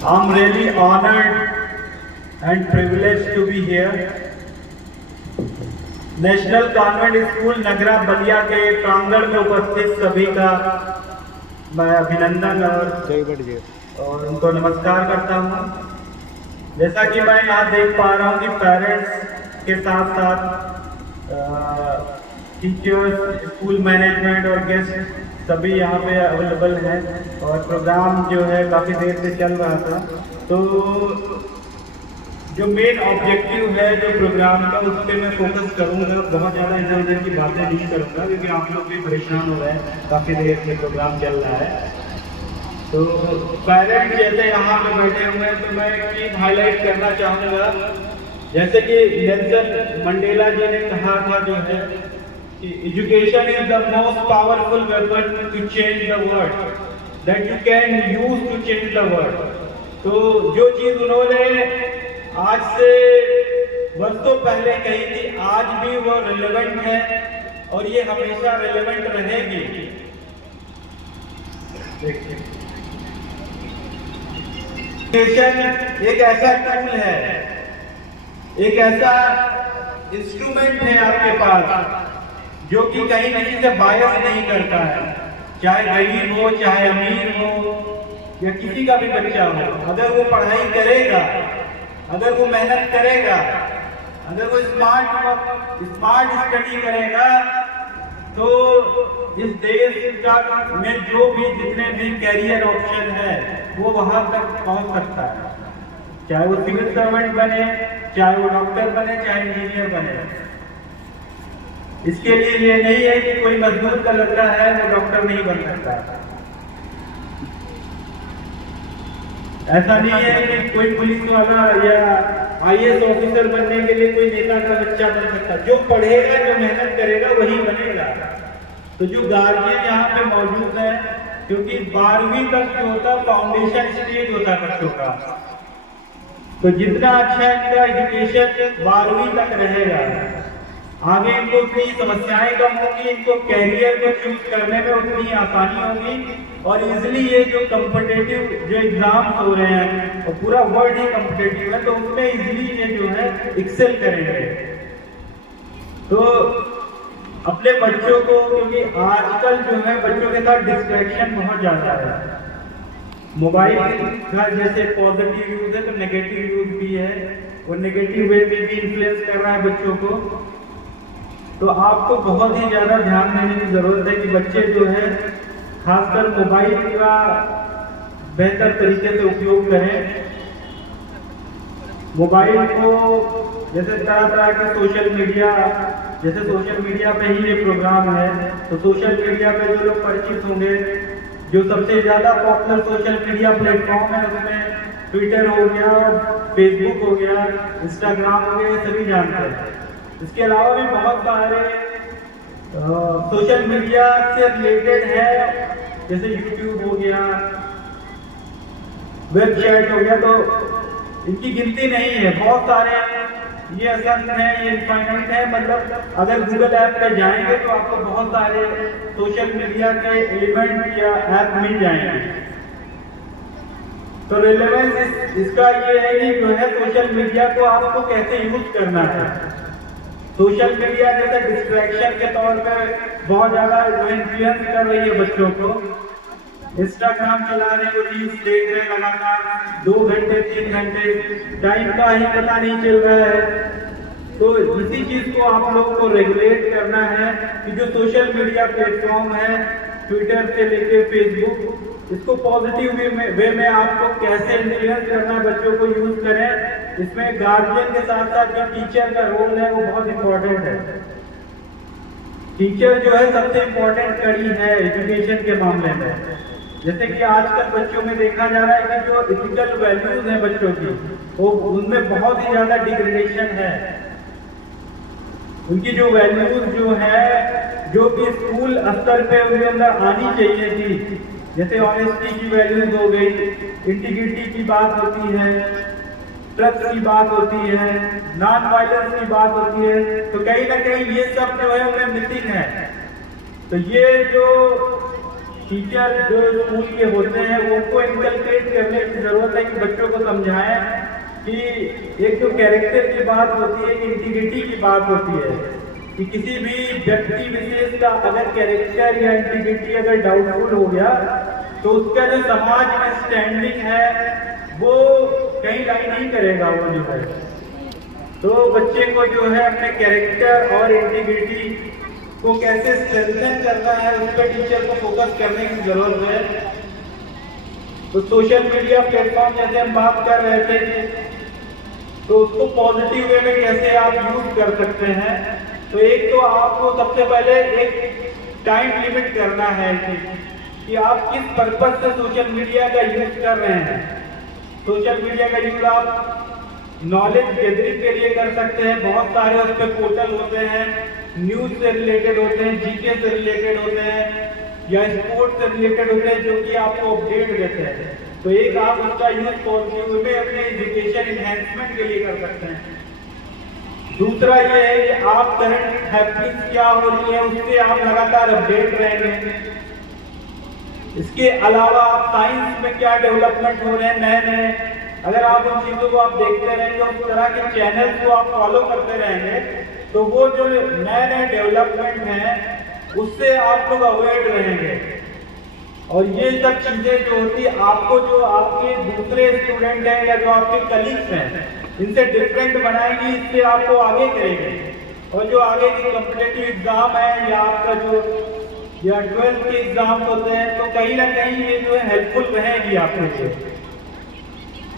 I'm really honored and privileged to be here. National convent school Nagra Ballia के प्रांगण में उपस्थित सभी का मैं अभिनंदन और उनको नमस्कार करता हूँ। जैसा कि मैं यहाँ देख पा रहा हूँ कि पेरेंट्स के साथ साथ टीचर्स, स्कूल मैनेजमेंट और गेस्ट सभी यहाँ पे अवेलेबल हैं और प्रोग्राम जो है काफ़ी देर से चल रहा था। तो जो मेन ऑब्जेक्टिव है जो प्रोग्राम का उस पर मैं फोकस करूँगा, बहुत ज़्यादा इधर उधर की बातें नहीं करूँगा क्योंकि आप लोग भी परेशान हो रहे हैं, काफ़ी देर से प्रोग्राम चल रहा है। तो पेरेंट्स जैसे यहाँ पे बैठे हुए हैं तो मैं एक चीज़ हाईलाइट करना चाहूँगा, जैसे कि नेल्सन मंडेला जी ने कहा था जो है कि education is the most powerful weapon to change the world that you can use to change the world. तो जो चीज़ उन्होंने आज से वर्षों पहले कही थी, आज भी वो रिलेवेंट है और ये हमेशा रिलेवेंट रहेगी। एजुकेशन एक ऐसा टूल है, एक ऐसा इंस्ट्रूमेंट है आपके पास जो कि कहीं किसी से बायस नहीं करता है, चाहे गरीब हो, चाहे अमीर हो या किसी का भी बच्चा हो। अगर वो पढ़ाई करेगा, अगर वो मेहनत करेगा, अगर वो स्मार्ट स्टडी करेगा तो इस देश का में जो भी जितने भी कैरियर ऑप्शन है वो वहां तक पहुंच सकता है, चाहे वो सिविल सर्वेंट बने, चाहे वो डॉक्टर बने, चाहे इंजीनियर बने। इसके लिए ये नहीं है कि कोई मजदूर का लड़का है वो डॉक्टर नहीं बन सकता, ऐसा नहीं है कि कोई पुलिस वाला या आईएएस ऑफिसर बनने के लिए कोई नेता का बच्चा बन सकता। जो पढ़ेगा, जो मेहनत करेगा वही बनेगा। तो जो गार्जियन यहाँ पे मौजूद है, क्योंकि 12वीं तक जो होता फाउंडेशन स्टेज होता बच्चों का, तो जितना अच्छा इनका एजुकेशन 12वीं तक रहेगा, आगे इनको उतनी समस्याएं कम होगी, इनको कैरियर को चूज करने में उतनी आसानी होगी और इजिली ये जो कॉम्पिटिटिव जो एग्जाम्स हो रहे हैं और पूरा वर्ल्ड ही कॉम्पिटिटिव है तो उसमें इजिली ये जो है एक्सेल करेंगे। तो अपने बच्चों को, क्योंकि आजकल जो है बच्चों के साथ डिस्ट्रैक्शन बहुत ज्यादा है, मोबाइल का जैसे पॉजिटिव यूज है तो नेगेटिव यूज भी है, वो नेगेटिव वे में भी इन्फ्लुएंस कर रहा है बच्चों को। तो आपको बहुत ही ज्यादा ध्यान देने की जरूरत है कि बच्चे जो है खासकर मोबाइल का बेहतर तरीके से उपयोग करें। मोबाइल को जैसे तरह तरह के सोशल मीडिया, जैसे सोशल मीडिया पे ही ये प्रोग्राम है तो सोशल मीडिया पे जो लोग परिचित होंगे, जो सबसे ज्यादा पॉपुलर सोशल मीडिया प्लेटफॉर्म है उसमें ट्विटर हो गया, फेसबुक हो गया, इंस्टाग्राम हो गया, ये सभी जानते हैं। इसके अलावा भी बहुत सारे सोशल मीडिया से रिलेटेड है, जैसे यूट्यूब हो गया, वेबसाइट हो गया, तो इनकी गिनती नहीं है, बहुत सारे ये असंख्य है, ये इनफाइनाइट है। मतलब अगर गूगल ऐप पे जाएंगे तो आपको बहुत सारे सोशल मीडिया के एलिमेंट या ऐप मिल जाएंगे। तो रिलेवेंस इसका ये है कि जो है सोशल मीडिया को आपको कैसे यूज करना है। सोशल मीडिया जैसे डिस्ट्रैक्शन के तौर पर बहुत ज्यादा इन्फ्लुएंस कर रही है बच्चों को। इंस्टाग्राम चला रहे हो, रील्स देख रहे हैं लगातार 2 घंटे 3 घंटे, टाइम का ही पता नहीं चल रहा है। तो इसी चीज को आप लोग को रेगुलेट करना है कि जो सोशल मीडिया प्लेटफॉर्म है, ट्विटर से लेके फेसबुक, इसको पॉजिटिव वे में आपको कैसे इन्फ्लुएंस करना है, बच्चों को यूज करें। इसमें गार्जियन के साथ साथ जो टीचर का रोल है वो बहुत इंपॉर्टेंट है। टीचर जो है सबसे इंपॉर्टेंट कड़ी है एजुकेशन के मामले में। जैसे कि आजकल बच्चों में देखा जा रहा है कि जो इथिकल वैल्यूज हैं बच्चों की, वो उनमें बहुत ही ज्यादा डिग्रेडेशन है। उनकी जो वैल्यूज जो है, जो कि स्कूल स्तर पे उनके अंदर आनी चाहिए थी, जैसे ऑनेस्टी की वैल्यूज हो गई, इंटीग्रिटी की बात होती है, ट्रस्ट की बात होती है, नॉन वायलेंस की बात होती है, तो कहीं ना कहीं ये सब जो है उन्हें मिसिंग है। तो ये जो टीचर जो स्कूल के होते हैं उनको इनकलकेट करने की जरूरत है कि बच्चों को समझाएं कि एक तो कैरेक्टर की बात होती है, कि इंटीग्रिटी की बात होती है, कि किसी भी व्यक्ति विशेष का अगर कैरेक्टर या इंटीग्रिटी अगर डाउटफुल हो गया तो उसका जो समाज में स्टैंडिंग है वो कहीं लाई नहीं करेगा वो जो है। तो बच्चे को जो है अपने कैरेक्टर और इंटीग्रिटी को कैसे स्ट्रेंथन करना है उस पर टीचर को फोकस करने की जरूरत है। तो सोशल मीडिया प्लेटफॉर्म जैसे हम बात कर रहे थे, तो उसको पॉजिटिव वे में कैसे आप यूज कर सकते हैं। तो एक तो आपको सबसे पहले एक टाइम लिमिट करना है कि आप किस पर्पज से सोशल मीडिया का यूज कर रहे हैं। सोशल मीडिया का यूज आप नॉलेज गैदरिंग के लिए कर सकते हैं, बहुत सारे उस पर पोर्टल होते हैं, न्यूज से रिलेटेड होते हैं, जीके से रिलेटेड होते हैं या स्पोर्ट्स से रिलेटेड होते हैं, जो कि आपको अपडेट देते हैं। तो एक आप उसका यूज पॉजिटिव में अपने एजुकेशन इनहेंसमेंट के लिए कर सकते हैं। दूसरा ये है कि आप करंट हैपनिंग्स क्या हो रही है उससे आप लगातार अपडेट रहेंगे। इसके अलावा आप साइंस में क्या डेवलपमेंट हो रहे हैं नए नए, अगर आप उन चीजों को आप देखते रहेंगे, उस तरह के चैनल्स को आप फॉलो करते रहेंगे, तो वो जो नए नए डेवलपमेंट हैं उससे आप लोग अवॉइड रहेंगे। और ये सब चीजें जो होती है आपको, जो आपके दूसरे स्टूडेंट हैं या जो आपके कलीग्स हैं, इनसे डिफरेंट बनाएगी, इससे आपको आगे करेंगे। और जो आगे के कॉम्पिटिटिव एग्जाम है या आपका जो या 12th के एग्जाम होते हैं, तो कहीं ना कहीं ये जो है हेल्पफुल रहेगी आपके लिए।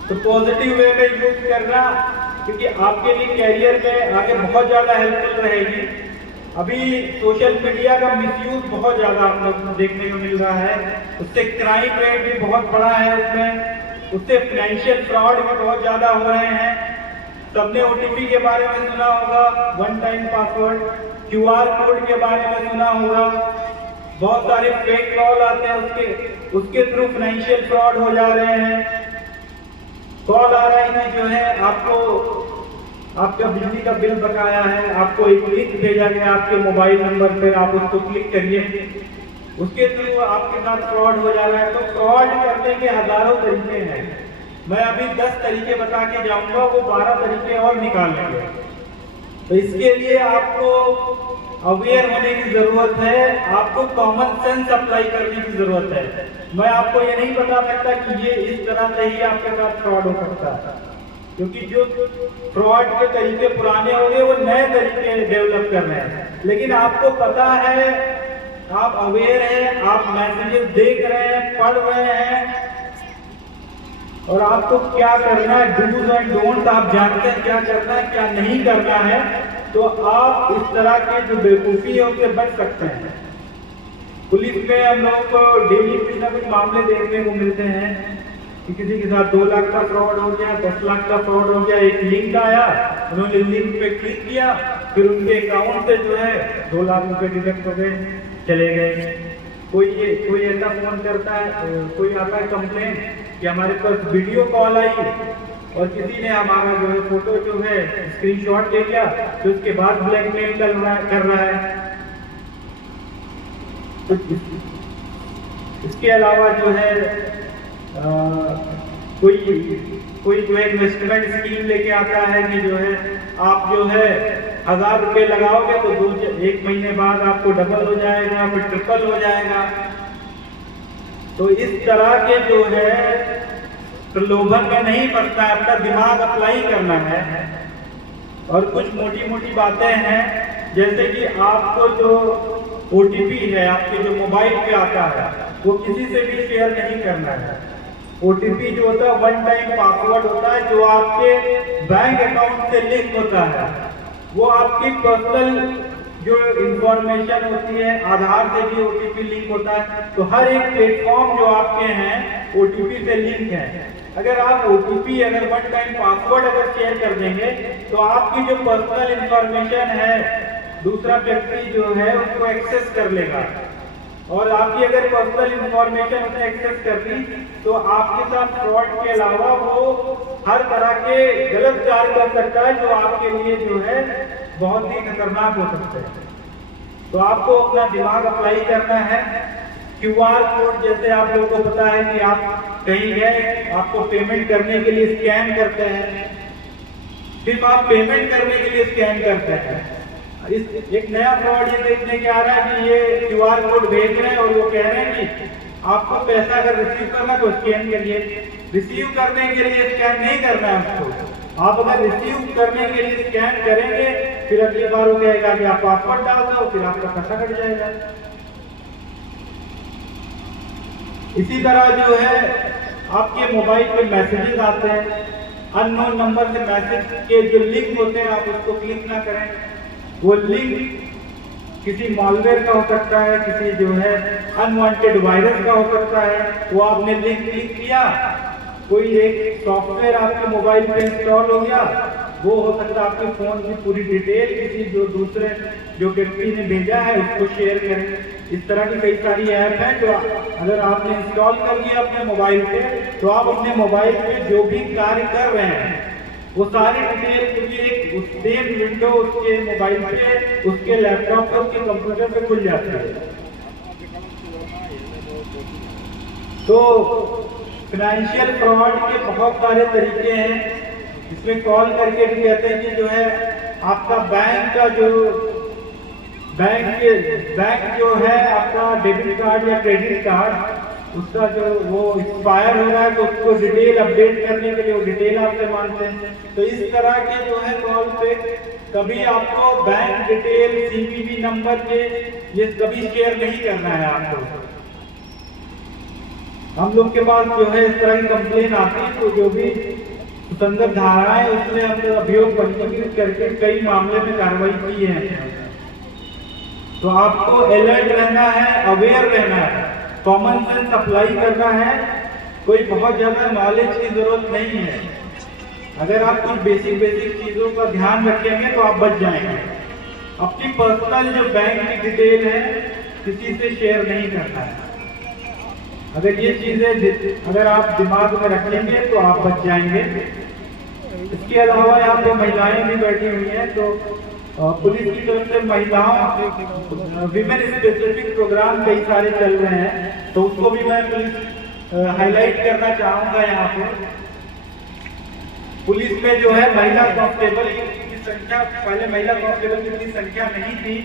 तो पॉजिटिव वे में यूज करना, क्योंकि आपके लिए कैरियर में आगे बहुत ज्यादा हेल्पफुल रहेगी। अभी सोशल मीडिया का मिसयूज बहुत ज्यादा आप लोग को देखने को मिल रहा है, उससे क्राइम रेट भी बहुत बड़ा है उसमें, उससे फाइनेंशियल फ्रॉड भी बहुत ज्यादा हो रहे हैं। सबने ओटीपी के बारे में सुना होगा, one time password, QR code के बारे में सुना होगा, बहुत सारे फेक कॉल आते हैं, उसके थ्रू फाइनेंशियल फ्रॉड हो जा रहे हैं। कॉल आ रहा है कि जो है आपको आपका बिजली का बिल बकाया है, आपको एक लिंक भेजा गया आपके मोबाइल नंबर पर, आप उसको क्लिक करिए, उसके थ्रू आपके साथ फ्रॉड हो जा रहा है। तो फ्रॉड करने के हजारों तरीके हैं, मैं अभी 10 तरीके बता के जाऊंगा, वो 12 तरीके और निकाल लेंगे। तो इसके लिए आपको अवेयर होने की जरूरत है, आपको कॉमन सेंस अप्लाई करने की जरूरत है। मैं आपको ये नहीं बता सकता कि ये इस तरह से ही आपके साथ फ्रॉड हो सकता है, क्योंकि जो फ्रॉड के तरीके पुराने हो गए, वो नए तरीके डेवलप कर रहे हैं। लेकिन आपको पता है, आप अवेयर हैं, आप मैसेजेस देख रहे हैं, पढ़ रहे हैं, और आपको क्या करना है, डूज एंड डोंट आप जानते हैं क्या करना है क्या नहीं करना है। तो आप इस तरह के जो बेवकूफ़ी है उससे बच सकते हैं। पुलिस में हम लोगों को डेली कुछ ना कुछ मामले देखने को मिलते हैं कि किसी के साथ 2 लाख का फ्रॉड हो गया, 10 लाख का फ्रॉड हो गया। एक लिंक आया, उन्होंने लिंक पे क्लिक किया, फिर उनके अकाउंट से जो है 2 लाख रुपए डिडक्ट हो गए, चले गए। कोई ऐसा फोन करता है, कोई आता है कंप्लेन कि हमारे पास वीडियो कॉल आई और किसी ने हमारा जो है फोटो जो है स्क्रीनशॉट ले लिया, तो उसके बाद ब्लैकमेल कर रहा है। तो इसके अलावा जो है कोई जो है इन्वेस्टमेंट स्कीम लेके आता है कि जो है आप जो है 1000 रुपये लगाओगे तो 1 महीने बाद आपको डबल हो जाएगा, फिर ट्रिपल हो जाएगा। तो इस तरह के जो है प्रलोभन में नहीं पड़ता है, अपना दिमाग अप्लाई करना है। और कुछ मोटी मोटी बातें हैं, जैसे कि आपको जो OTP है आपके जो मोबाइल पे आता है वो किसी से भी शेयर नहीं करना है। OTP जो होता है वन टाइम पासवर्ड होता है, जो आपके बैंक अकाउंट से लिंक होता है। वो आपकी पर्सनल जो इंफॉर्मेशन होती है, आधार से भी OTP लिंक होता है। तो हर एक प्लेटफॉर्म जो आपके हैं OTP से लिंक है। अगर आप OTP अगर वन टाइम पासवर्ड अगर शेयर कर देंगे तो आपकी जो पर्सनल इंफॉर्मेशन है दूसरा व्यक्ति जो है उसको एक्सेस कर लेगा। और आपकी अगर पर्सनल इंफॉर्मेशन उसने एक्सेस कर ली तो आपके साथ फ्रॉड के अलावा वो हर तरह के गलत कार्य कर सकता है, जो आपके लिए जो है बहुत ही खतरनाक हो सकता है। तो आपको अपना दिमाग अप्लाई करना है। QR कोड जैसे आप लोगों को पता है कि आप कहीं गए, आपको पेमेंट करने के लिए स्कैन करते हैं, सिर्फ आप पेमेंट करने के लिए स्कैन करते हैं। एक नया फ्रॉड ये देखने के आ रहा है कि ये QR कोड भेज रहे हैं और वो कह रहे हैं कि आपको पैसा अगर रिसीव करना तो स्कैन करिए। रिसीव करने के लिए स्कैन नहीं करना है उसको। आप अगर रिसीव करने के लिए स्कैन करेंगे, फिर अगली बार वो कहेगा कि आप पासवर्ड डाल दो, फिर आपका पैसा कट जाएगा। इसी तरह जो है आपके मोबाइल पे मैसेजेस आते हैं, अननोन नंबर से मैसेज के जो लिंक होते हैं आप उसको क्लिक ना करें। वो लिंक किसी मॉलवेयर का हो सकता है, किसी जो है अनवांटेड वायरस का हो सकता है। वो आपने लिंक क्लिक किया, कोई एक सॉफ्टवेयर आपके मोबाइल पे इंस्टॉल हो गया, वो हो सकता है आपके फोन की पूरी डिटेल किसी जो दूसरे जो व्यक्ति ने भेजा है उसको शेयर करें। इस तरह की कई सारी ऐप है जो अगर आपने इंस्टॉल कर लिया अपने मोबाइल पे, तो आप अपने मोबाइल पे जो भी कार्य कर रहे हैं वो सारी डिटेल एक सेम विंडो उसके मोबाइल पे, उसके लैपटॉप पे, उसके कंप्यूटर पे खुल जाती है। तो फाइनेंशियल फ्रॉड के बहुत सारे तरीके हैं। इसमें कॉल करके भी कहते हैं कि जो है आपका बैंक का जो बैंक जो है आपका डेबिट कार्ड या क्रेडिट कार्ड, उसका जो वो एक्सपायर हो रहा है तो उसको डिटेल अपडेट करने के लिए वो डिटेल आपसे मांगते हैं। तो इस तरह के जो है कॉल पे कभी आपको बैंक डिटेल, CVV नंबर के ये कभी शेयर नहीं करना है आपको। हम लोग के पास जो है इस तरह की कंप्लेन आती है तो जो भी सुसंगत धाराएं उसमें हम लोग अभियोग पंजीकृत करके कई मामले में कार्रवाई की है। तो आपको अलर्ट रहना है, अवेयर रहना है, कॉमन सेंस अप्लाई करना है। कोई बहुत ज्यादा नॉलेज की जरूरत नहीं है। अगर आप कुछ बेसिक चीजों का ध्यान रखेंगे तो आप बच जाएंगे। अपनी पर्सनल जो बैंक की डिटेल है किसी से शेयर नहीं करना है। अगर ये चीजें अगर आप दिमाग में रखेंगे तो आप बच जाएंगे। इसके अलावा यहाँ पे महिलाएं भी बैठी हुई हैं, तो पुलिस की तरफ से महिलाओं विमेन स्पेसिफिक प्रोग्राम कई सारे चल रहे हैं, तो उसको भी मैं हाईलाइट करना चाहूंगा। यहाँ पे पुलिस में जो है महिला कांस्टेबल की संख्या, पहले महिला कांस्टेबल की इतनी संख्या नहीं थी,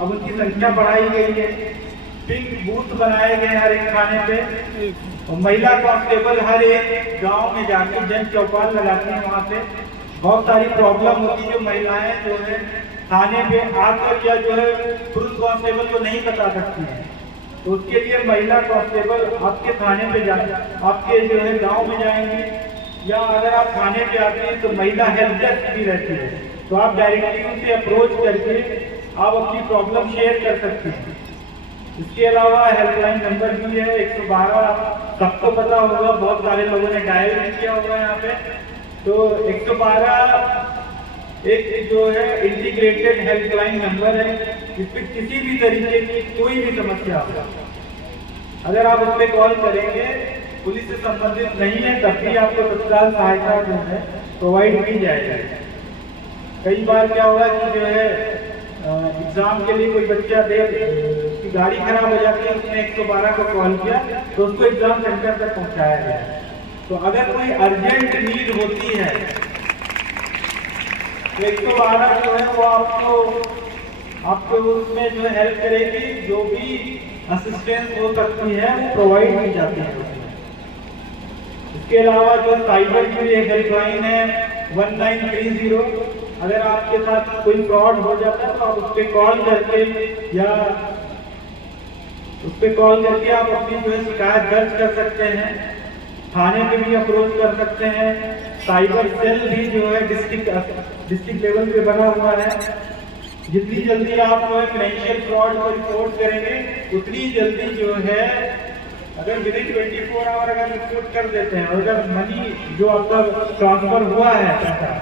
अब उनकी संख्या बढ़ाई गई है। पिंक बूथ बनाए गए हर एक थाने पे, और महिला कांस्टेबल हर एक गांव में जाके जन चौपाल लगाती है। वहाँ पे बहुत सारी प्रॉब्लम होती है जो महिलाएं जो है थाने पे आकर या जो है पुरुष कांस्टेबल को नहीं बता सकती है। तो उसके लिए महिला कांस्टेबल आपके थाने पे जाए, आपके जो है गांव में जाएंगे, या अगर आप थाने पे आते हैं तो महिला हेल्प डेस्क भी रहती है, तो आप डायरेक्टली उनसे अप्रोच करके आप अपनी प्रॉब्लम शेयर कर सकते हैं। इसके अलावा हेल्पलाइन नंबर भी है 112, सबको पता होगा, बहुत सारे लोगों ने डायल भी किया होगा यहाँ पे। तो 112 एक जो है इंटीग्रेटेड हेल्पलाइन नंबर है, इसमें किसी भी तरीके की कोई भी समस्या हो, अगर आप उस पर कॉल करेंगे, पुलिस से संबंधित नहीं है, तब भी आपको तत्काल सहायता जो है प्रोवाइड की जाएगी। कई बार क्या होगा कि जो है एग्जाम के लिए कोई बच्चा की गाड़ी खराब हो जाती है, उसने 112 को कॉल किया तो उसको एग्जाम सेंटर तक पहुंचाया गया। तो अगर कोई अर्जेंट नीड होती है तो 112 जो है वो आपको उसमें जो है हेल्प करेगी, जो भी असिस्टेंस हो सकती है वो प्रोवाइड की जाती है। इसके अलावा जो साइबर की एक हेल्पलाइन है 1930, अगर आपके साथ कोई फ्रॉड हो जाता है तो आप उस पर कॉल करके आप अपनी जो है शिकायत दर्ज कर सकते हैं। थाने पे भी अप्रोच कर सकते हैं। साइबर सेल भी जो है डिस्ट्रिक्ट लेवल पे बना हुआ है। जितनी जल्दी आप जो है फाइनेंशियल फ्रॉड को रिपोर्ट करेंगे, उतनी जल्दी जो है अगर विदिन 24 आवर अगर रिपोर्ट कर देते हैं, और अगर मनी जो आपका ट्रांसफर हुआ है पैसा,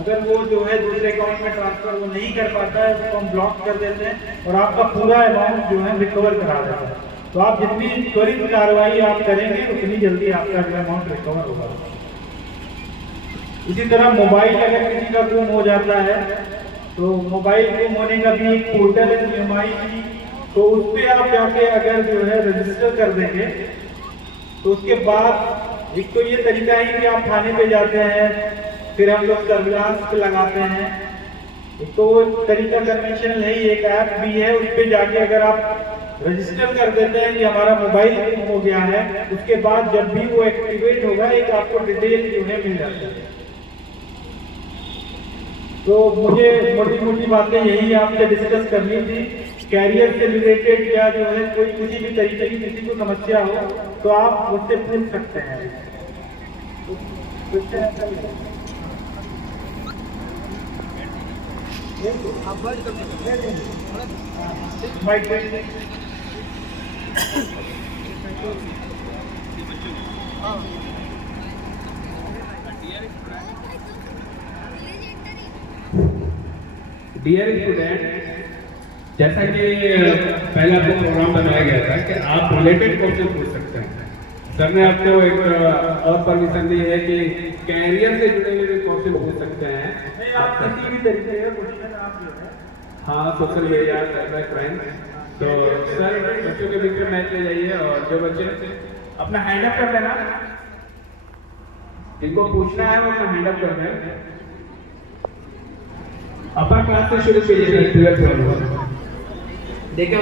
अगर वो जो है दूसरे अकाउंट में ट्रांसफर वो नहीं कर पाता है, उसको हम ब्लॉक कर देते हैं और आपका पूरा अमाउंट जो है रिकवर करा देते हैं। तो आप जितनी त्वरित कार्रवाई आप करेंगे उतनी जल्दी आपका जो अमाउंट रिकवर होगा। इसी तरह मोबाइल अगर किसी का गुम हो जाता है तो मोबाइल गुम होने का भी एक पोर्टल है PMI की, तो उस पर आप जाके अगर जो है रजिस्टर कर देंगे तो उसके बाद एक तो ये तरीका है कि आप थाने पे जाते हैं, फिर हम लोग सर्विलांस पे लगाते हैं। एक तो वो तरीका कन्वेंशनल नहीं, एक ऐप भी है, उस पर जाके अगर आप रजिस्टर कर देते हैं कि हमारा मोबाइल गुम हो गया है, उसके बाद जब भी वो एक्टिवेट होगा एक आपको डिटेल जो है मिल जाती है। तो मुझे मोटी मोटी बातें यही आपसे डिस्कस करनी थी। कैरियर से रिलेटेड या जो है कोई किसी भी तरीके की किसी को समस्या हो तो आप मुझसे पूछ सकते हैं। डियर स्टूडेंट, जैसा कि पहले आपको प्रोग्राम बनाया गया था कि आप रिलेटेड क्वेश्चन पूछ सकते हैं, सर ने आपको एक और परमिशन दी है कि कैरियर से जुड़े हुए क्वेश्चन पूछ सकते हैं। नहीं, आप किसी भी तरीके का क्वेश्चन आप जो है, हाँ, सोशल मीडिया, साइबर क्राइम। तो सर बच्चों के बीच में मैच ले जाइए और जो बच्चे अपना हैंड अप कर देना, जिनको पूछना है वो अपना हैंड अप कर दें। अपर क्लास से शुरू कीजिए, 12th देखिए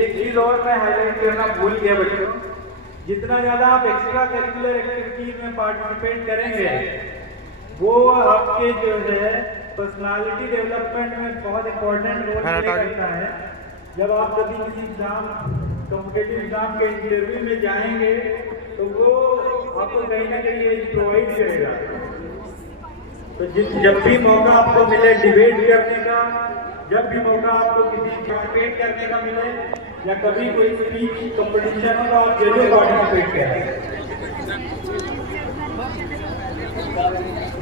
एक चीज और मैं हाईलाइट करना भूल गया बच्चों, जितना ज्यादा आप एक्स्ट्रा करिकुलर एक्टिविटी में पार्टिसिपेट करेंगे वो आपके जो है पर्सनालिटी डेवलपमेंट में बहुत इंपॉर्टेंट रोल प्ले करता है। जब आप कभी किसी एग्जाम, कॉम्पिटिटिव एग्जाम के इंटरव्यू में जाएंगे तो वो आपको कहीं ना कहीं ये प्रोवाइड करेगा। तो जब भी मौका आपको मिले डिबेट करने का, जब भी मौका आपको किसी पार्टिसिपेट करने का मिले या कभी कोई स्पीच कंपटीशन हो तो आप जरूर पार्टिसिपेट करें।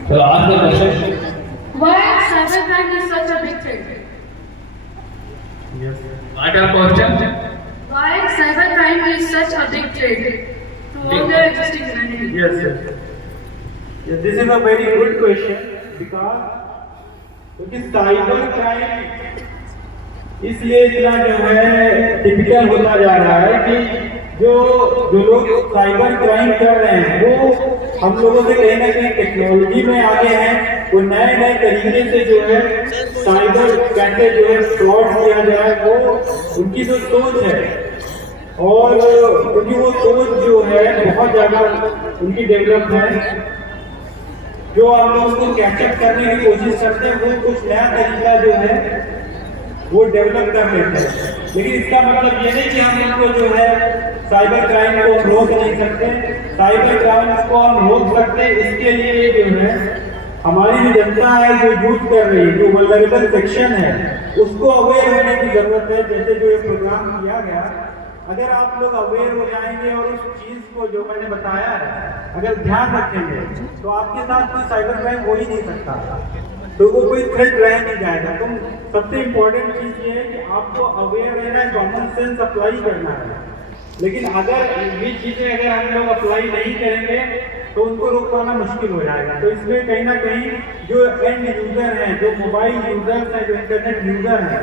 तो आज का question, Why cybercrime is such a big threat? Yes. What are question? Why cybercrime is such a big threat to all the existing humanity? Yes, yes. Yes, this is a very good question because क्योंकि cyber crime इसलिए इतना जो है typical होता जा रहा है कि जो लोग साइबर क्राइम कर रहे हैं वो हम लोगों से कहीं ना कहीं टेक्नोलॉजी में आगे हैं। वो नए नए तरीके से जो है साइबर कैसे जो है फ्रॉड किया जाए, वो उनकी जो सोच है और क्योंकि वो सोच जो है बहुत ज्यादा उनकी डेवलप है, जो हम लोग उसको कैचअप करने की कोशिश करते हैं, वो कुछ नया तरीका जो है वो डेवलप कर लेते हैं। लेकिन इसका मतलब ये नहीं कि हम इनको जो है साइबर क्राइम को हम रोक नहीं सकते। साइबर क्राइम को हम रोक सकते हैं, इसके लिए जो है हमारी जो जनता है जो यूज कर रही है, जो वल्नरेबल सेक्शन है, उसको अवेयर होने की जरूरत है। जैसे जो ये प्रोग्राम किया गया, अगर आप लोग अवेयर हो जाएंगे और उस चीज को जो मैंने बताया है अगर ध्यान रखेंगे तो आपके साथ कोई साइबर क्राइम हो ही नहीं सकता, तो वो कोई थ्रेट रह नहीं जाएगा। तो सबसे इम्पोर्टेंट चीज ये है कि आपको अवेयर रहना है, कॉमन सेंस अप्लाई करना है। लेकिन अगर ये चीजें अगर हम लोग अप्लाई नहीं करेंगे तो उनको रोक पाना मुश्किल हो जाएगा। तो इसमें कहीं ना कहीं जो एंड यूजर हैं, जो मोबाइल यूजर्स हैं, जो इंटरनेट यूजर हैं,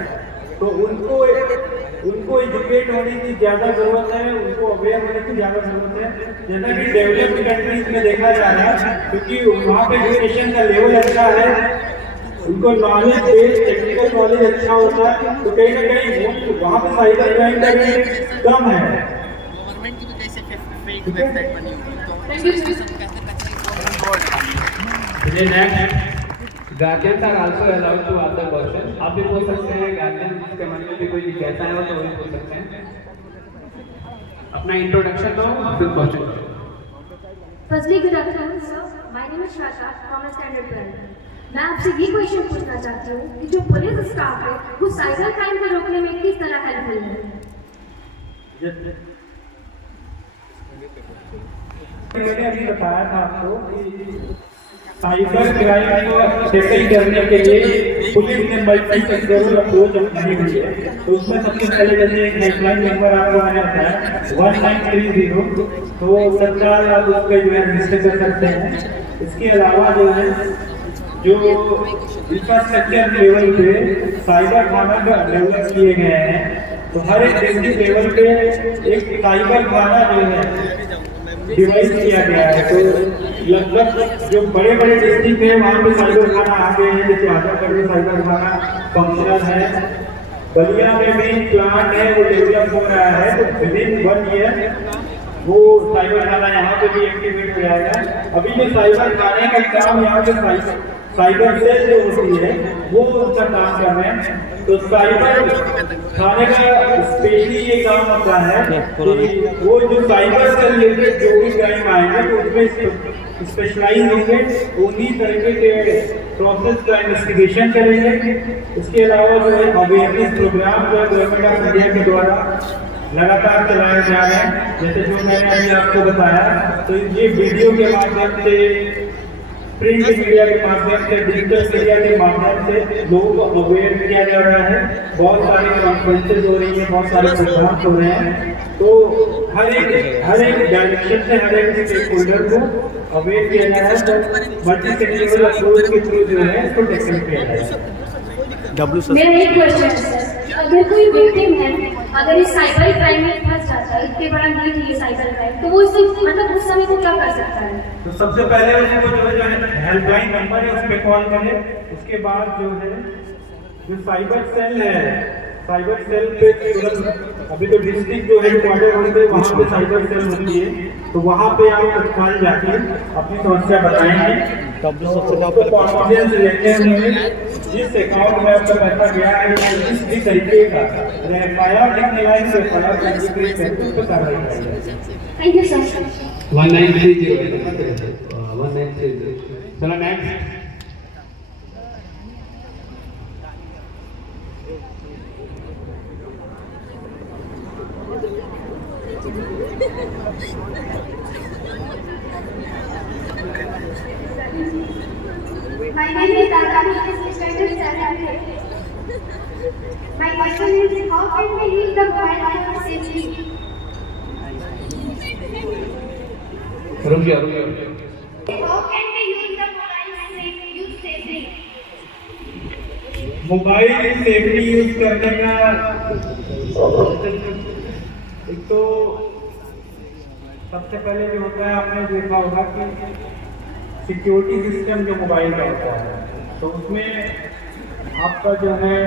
तो उनको एजुकेट होने की ज्यादा जरूरत है, उनको अवेयर होने की ज्यादा जरूरत है। जैसा कि डेवलप्ड कंट्रीज में देखा जा रहा है, क्योंकि वहाँ पे एजुकेशन का लेवल अच्छा है, उनको नॉलेज बेस्ड टेक्निकल नॉलेज अच्छा होता है, तो कहीं ना कहीं वहाँ पे साइबर क्राइम का रेट कम है। गवर्नमेंट की वजह से फेक वेबसाइट बनी हुई next guardian are also allowed to ask the question. आप भी पूछ सकते हैं, गार्जियन जिसके मन में भी कोई जिज्ञासा है तो वही पूछ सकते हैं। अपना इंट्रोडक्शन दो, फिर क्वेश्चन करो। Firstly, good afternoon, sir. My name is Shasha from Standard 12. मैं आपसे ये क्वेश्चन पूछना चाहती हूँ कि जो पुलिस स्टाफ है वो साइबर क्राइम को रोकने में किस तरह हेल्पफुल है? मैंने अभी बताया था आपको कि साइबर क्राइम को टैकल करने के लिए पुलिस ने मल्टी सेक्टोरल अप्रोच अपनाई हुई है। तो उसमें सबसे पहले जैसे एक हेल्पलाइन नंबर आपको मैंने बताया 1930, तो सरकार आप उस पर जो है रजिस्टर कर सकते हैं। इसके अलावा जो है जो इंफ्रास्ट्रक्चर लेवल पे साइबर थाना डेवलप किए गए हैं, तो हर एक डिस्ट्रिक्ट लेवल पे एक साइबर थाना जो है डिवाइस किया गया है। तो लगभग जो बड़े बड़े डिस्ट्रिक्ट है वहाँ पे साइबर थाना आ गए हैं, जैसे आजमगढ़ में साइबर थाना फंक्शनल है, बलिया में भी प्लांट है वो डेवलप हो रहा है। तो विदिन 1 ईयर वो साइबर थाना यहाँ पे भी एक्टिवेट हो जाएगा। अभी जो साइबर थाने का काम यहाँ पे साइबर सेल जो होती है वो उसका काम कर रहे हैं। तो साइबर थाने का स्पेशली ये काम होता है कि वो जो साइबर सेल रिलेटेड जो भी क्राइम आएंगे तो उसमें स्पेशलाइज होंगे, उन्हीं तरीके के प्रोसेस का इन्वेस्टिगेशन करेंगे। इसके अलावा जो है अवेयरनेस प्रोग्राम जो है गवर्नमेंट ऑफ इंडिया के द्वारा लगातार चलाए जा रहे हैं। जैसे जो मैंने अभी आपको बताया, तो ये वीडियो के माध्यम से, प्रिंट मीडिया के माध्यम से, डिजिटल मीडिया के माध्यम से लोगों को अवेयर किया जा रहा है। बहुत सारी कॉन्फ्रेंसेज हो रही है, बहुत सारे प्रोग्राम हो रहे हैं। तो हर एक डायरेक्शन से हर एक स्टेक होल्डर को अवेयर किया जा रहा है। तो मल्टी सेक्टोरल अप्रोच के थ्रू जो है इसको टैकल किया जाएगा। मेरा एक क्वेश्चन है सर, अगर कोई विक्टिम है, अगर इस साइबर क्राइम में फंस जाता है, इतने बड़ा नीड है साइबर क्राइम, तो वो मतलब उस समय को क्या कर सकता है? तो सबसे पहले उसको जो है हेल्पलाइन नंबर है उस पर कॉल करें। उसके बाद जो है जो साइबर सेल है, साइबर सेल पे तुरंत, अभी तो डिस्ट्रिक्ट जो हेडक्वार्टर होते हैं वहाँ पे साइबर सेल होती है, तो वहाँ पे आप तत्काल जाके अपनी समस्या बताएंगे। तो कॉन्फिडेंस लेते हैं जिस अकाउंट में आपका पैसा गया है, जिस भी तरीके का एफआईआर लिखने लायक से एफआईआर रजिस्ट्रेट करके उस पर कार्रवाई करेंगे। Thank you sir. 1930 1930। चलो next. My name is Adani, standard 7. My question is, how can we use the mobile phone safely? रुक जाओ। How can we use the mobile safely? Mobile safely use करने का एक तो सबसे पहले जो होता है, आपने देखा होगा कि सिक्योरिटी सिस्टम जो मोबाइल का होता है, तो उसमें आपका जो है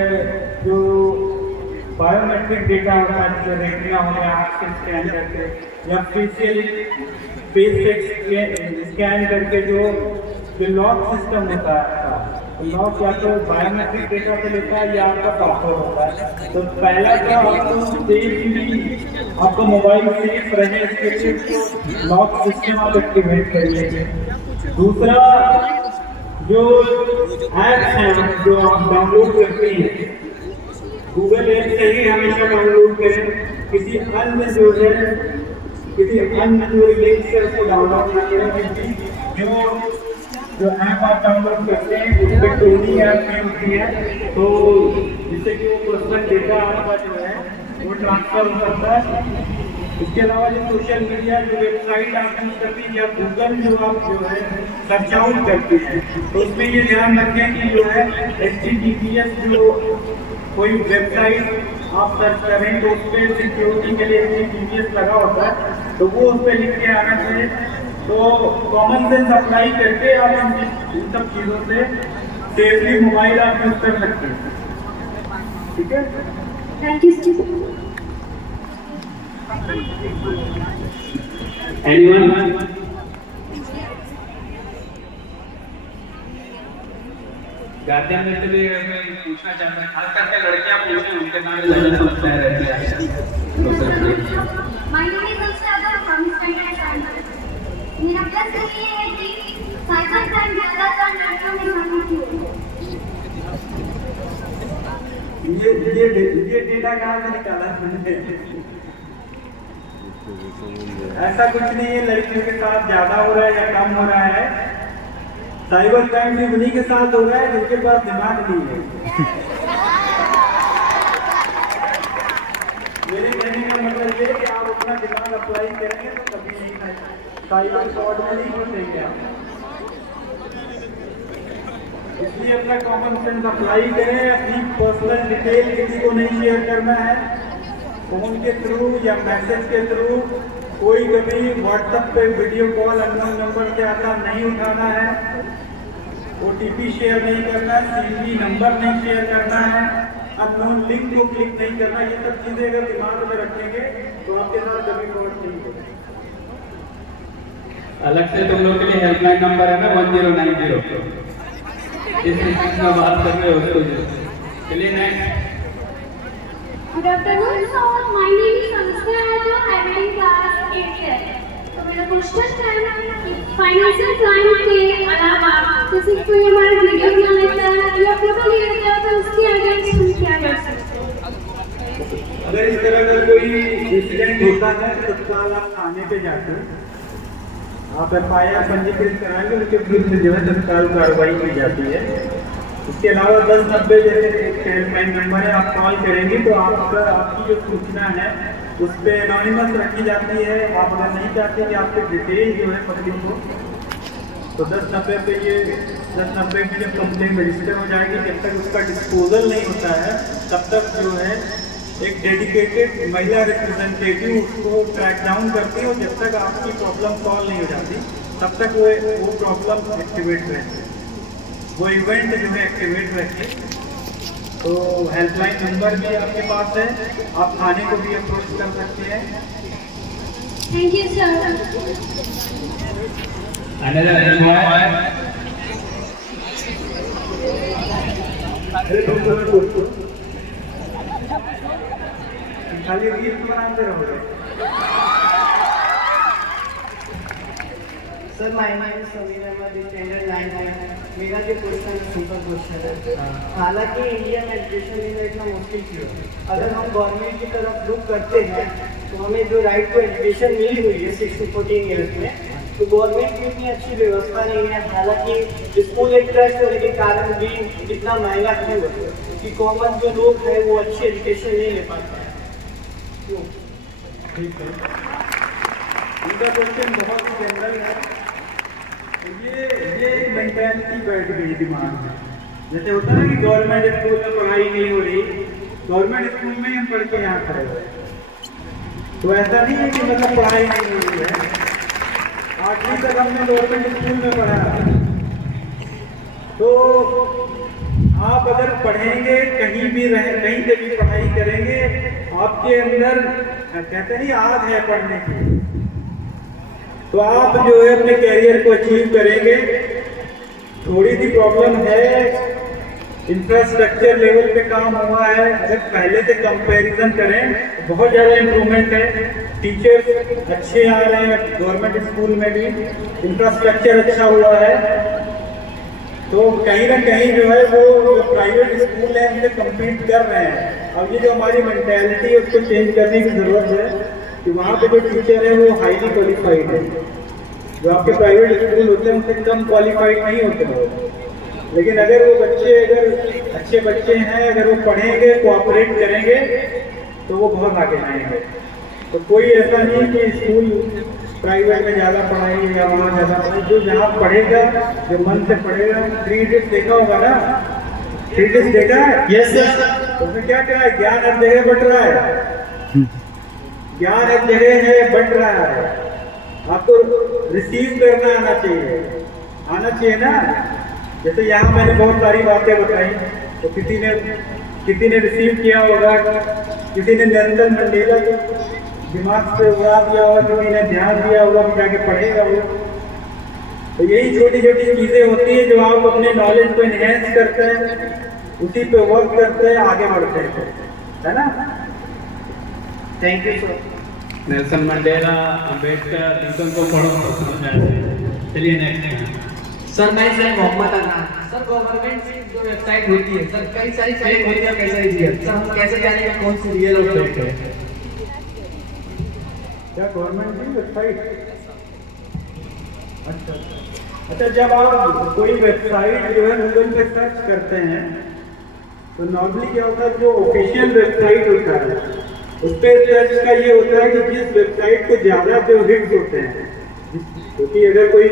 जो बायोमेट्रिक डेटा होता है, जो रेटिना हो गया आँख से स्कैन करके या फेशियल फेस स्कैन करके जो लॉक सिस्टम होता है, लॉक या तो बायोमेट्रिक डेटा पे लेता है या आपका पासवर्ड होता है। तो पहला क्या, आपको मोबाइल सेफ रहे इसके लिए लॉक सिस्टम आप एक्टिवेट करिए। दूसरा, जो ऐप्स हैं जो आप डाउनलोड करते हैं, गूगल ऐप से ही हमेशा डाउनलोड करें। किसी अन्य जो लिंक से उसको डाउनलोड ना करें। जो ऐप आप डाउनलोड करते हैं उस पर टोनी ऐप में होती है, तो जिससे कि वो पर्सनल डेटा आपका जो है वो ट्रांसफर हो सकता है। इसके अलावा जो सोशल मीडिया जो वेबसाइट आप यूज करते हैं या गूगल जो आप जो है सर्च आउट करते हैं, तो उसमें ये ध्यान रखें कि जो है HTTPS जो कोई वेबसाइट आप सर्च करें तो उस पर सिक्योरिटी के लिए HTTPS लगा होता है, तो वो उस पर लिख के आना चाहिए। तो कॉमन सेंस अप्लाई करके आप इन सब चीज़ों से सेफली मोबाइल आप यूज कर सकते हैं। ठीक है, थैंक यू। एनीवन? गार्जियन में से भी मैं पूछना चाहता हूँ, खास करके लड़कियां पूछें, उनके नाम ज़्यादा समस्याएं रहती हैं। My name is Anushka from standard 7. मेरा प्रश्न ये है कि साइबर क्राइम ज्यादातर लड़कियों में घटित होता है। ये डेटा कहाँ से निकाला मैंने? ऐसा कुछ नहीं है, लड़कियों के साथ ज्यादा हो रहा है या कम हो रहा है। साइबर क्राइम भी उन्हीं के साथ हो रहा है जिनके पास दिमाग नहीं है। मेरे कहने का मतलब ये है कि आप अपना दिमाग अप्लाई करेंगे तो कभी नहीं साइबर फ्रॉड में नहीं फंसेंगे आप। इसलिए अपना कॉमन सेंस अप्लाई करें। अपनी पर्सनल डिटेल किसी को नहीं शेयर करना है। फोन के थ्रू या मैसेज के थ्रू कोई कभी व्हाट्सएप पे वीडियो कॉल अननोन नंबर से आता नहीं उठाना है। OTP शेयर नहीं करना है। CVV नंबर नहीं शेयर करना है। अननोन लिंक को क्लिक नहीं करना। ये सब चीजें अगर दिमाग में रखेंगे तो आपके साथ कभी फ्रॉड नहीं होगा। अलग से तुम लोग के लिए हेल्पलाइन नंबर है ना 1090, जिस चीज में बात कर रहे हो उसको। चलिए next. Good afternoon, sir. My name is Sanskar and I'm in class 8 है। तो मेरा क्वेश्चन है कि फाइनेंशियल क्राइम के अलावा जैसे कोई हमारा वीडियो बना लेता है या फोटो ले लेता है तो उसके अगेंस्ट हम क्या कर सकते हैं? अगर इस तरह का कोई इंसिडेंट होता है तो तत्काल आप थाने पे जाकर आप FIR पंजीकृत कराएंगे। उसके विरुद्ध जो है तत्काल कार्रवाई की जाती है। इसके अलावा 1090 जैसे हेल्पलाइन नंबर है, आप कॉल करेंगे तो आपकी जो सूचना है उस पर एनोनिमस रखी जाती है। आप अगर नहीं चाहते कि आपकी डिटेल जो है पब्लिक हो तो 1090 पे ये 1090 में जब कंप्लेंट रजिस्टर हो जाएगी, जब तक उसका डिस्पोजल नहीं होता है तब तक जो है एक डेडिकेटेड महिला रिप्रेजेंटेटिव उसको ट्रैक डाउन करती है। और जब तक आपकी प्रॉब्लम सॉल्व नहीं हो जाती तब तक वो प्रॉब्लम एक्टिवेट रहती है, वो इवेंट जो है एक्टिवेट रहती है। तो हेल्पलाइन नंबर भी आपके पास है, आप थाने को भी अप्रोच कर सकते हैं। Thank you sir. खाली रील्स बनाते रहोगे। Sir my name is Sameer Ahmed, standard 9 है। मेरा जो क्वेश्चन है सिंपल क्वेश्चन है। हालांकि इंडिया में एजुकेशन लेना इतना मुश्किल क्यों है? अगर हम गवर्नमेंट की तरफ रुख करते हैं तो हमें जो राइट टू एजुकेशन मिली हुई है 6 से 14 ईयर्स में, तो गवर्नमेंट की इतनी अच्छी व्यवस्था नहीं है। हालांकि स्कूल एक ट्रस्ट होने के कारण भी इतना महंगा क्यों होता है कि कॉमन जो लोग हैं वो अच्छी एजुकेशन नहीं ले पाते हैं। क्यों? ठीक है, इनका क्वेश्चन बहुत ही जनरल है। ये एक मेंटालिटी बैठ गई दिमाग में। जैसे होता है ना कि गवर्नमेंट स्कूल में पढ़ाई नहीं हो रही, गवर्नमेंट स्कूल में हम पढ़ के यहाँ खड़े हुए। तो ऐसा नहीं है कि मतलब पढ़ाई नहीं हो रही है। 8वीं तक हमने गवर्नमेंट स्कूल में पढ़ा। तो आप अगर पढ़ेंगे, कहीं भी रहे, कहीं से भी पढ़ाई करेंगे, आपके अंदर कहते नहीं आग है पढ़ने की, तो आप जो है अपने कैरियर को अचीव करेंगे। थोड़ी सी प्रॉब्लम है, इंफ्रास्ट्रक्चर लेवल पे काम हुआ है। अगर पहले से कंपैरिजन करें तो बहुत ज़्यादा इम्प्रूवमेंट है। टीचर्स अच्छे आ रहे हैं गवर्नमेंट स्कूल में भी, इंफ्रास्ट्रक्चर अच्छा हुआ है। तो कहीं ना कहीं जो है वो प्राइवेट स्कूल है उनसे कम्पीट कर रहे हैं। अब ये जो हमारी मेंटालिटी है उसको चेंज करने की ज़रूरत है कि वहाँ पे जो टीचर है वो हाईली क्वालिफाइड है। जो आपके प्राइवेट स्कूल होते हैं उनसे कम क्वालिफाइड नहीं होते हैं। लेकिन अगर वो बच्चे अगर अच्छे बच्चे हैं, अगर वो पढ़ेंगे, कोऑपरेट करेंगे तो वो बहुत आगे जाएंगे। तो कोई ऐसा नहीं कि स्कूल प्राइवेट में ज़्यादा पढ़ाई या वहाँ ज़्यादा पढ़ाई। जो जहाँ पढ़ेगा, जो मन से पढ़ेगा। 3 इडियट्स देखा होगा ना? 3 इडियट्स देखा है? Yes sir. उसमें क्या क्या है? ज्ञान हर जगह बट रहा है, ज्ञान हर जगह है बट रहा है। आपको रिसीव करना आना चाहिए ना। जैसे यहाँ मैंने बहुत सारी बातें बताई, तो किसी ने रिसीव किया होगा, किसी ने नेल्सन मंडेला को दिमाग से उड़ा दिया होगा, किसी ने ध्यान दिया होगा कि जाके पढ़ेगा वो। तो यही छोटी छोटी चीज़ें होती हैं जो आप अपने नॉलेज को इन्हेंस करते हैं, उसी पे वर्क करते हैं, आगे बढ़ते हैं, है ना? Thank you sir. Nelson Mandela, Ambedkar, Lincoln को पढ़ो तो समझ आए। चलिए नेक्स्ट। सर मैं सर मोहम्मद अनान। सर गवर्नमेंट की जो वेबसाइट होती है सर, कई सारी फेक होती है, कई सारी रियल। सर हम कैसे जानेंगे कौन सी रियल और फेक है? क्या गवर्नमेंट की वेबसाइट? अच्छा, जब आप कोई वेबसाइट जो है गूगल पे सर्च करते हैं तो नॉर्मली क्या होता है, जो ऑफिशियल वेबसाइट होता है उस पर सर्च का ये होता है कि जिस वेबसाइट को ज़्यादा जो हिट्स होते हैं, क्योंकि अगर कोई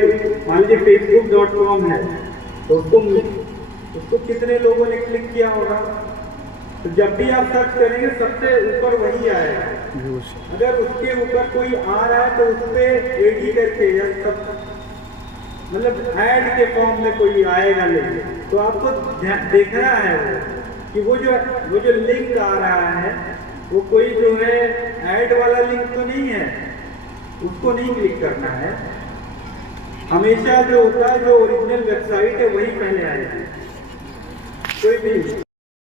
मान लीजिए facebook.com है तो उसको उसको कितने लोगों ने क्लिक किया होगा। तो जब भी आप सर्च करेंगे सबसे ऊपर वही आएगा। अगर उसके ऊपर कोई आ रहा है तो उस पर एडी करके या सब मतलब ऐड के फॉर्म में कोई आएगा लेकिन, तो आपको देखना है कि वो जो लिंक आ रहा है वो कोई जो है ऐड वाला लिंक तो नहीं है, उसको नहीं क्लिक करना है। हमेशा जो होता है जो ओरिजिनल वेबसाइट है वही पहले आएगी। कोई भी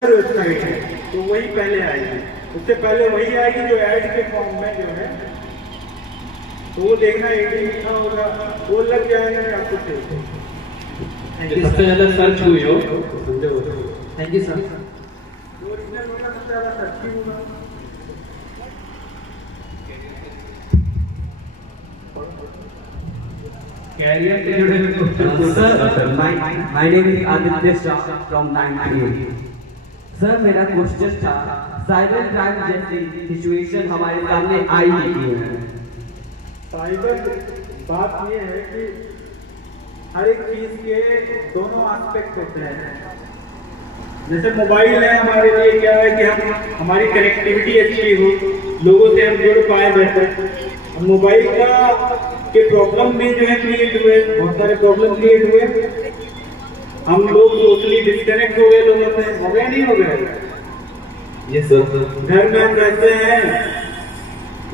वेबसाइट है तो वही पहले आएगी, उससे पहले वही आएगी जो ऐड के फॉर्म में जो है। तो वो देखना एडी लिखा होगा, वो लग जाएगा कि आपको चाहिए। सबसे ज्यादा सर्च हुई हो तो समझो। Thank you sir. ओरिजिनल होगा सबसे ज्यादा सर्च ही होगा। कैरियर से जुड़े हुए sir, my name is Aditya Shah from 998। Sir मेरा क्वेश्चन था, साइबर क्राइम जैसी सिचुएशन हमारे सामने आई नहीं है। साइबर बात ये है कि हर एक चीज के दोनों एस्पेक्ट होते हैं। जैसे मोबाइल है हमारे लिए क्या है कि हम हमारी कनेक्टिविटी अच्छी हो, लोगों से हम जुड़ पाए बेहतर। मोबाइल का के प्रॉब्लम में जो है क्रिएट हुए, बहुत सारे प्रॉब्लम क्रिएट हुए। हम लोग सोशली डिस्कनेक्ट हो गए लोगों से, हो गए नहीं हो गए? Yes sir. घर में हम रहते हैं,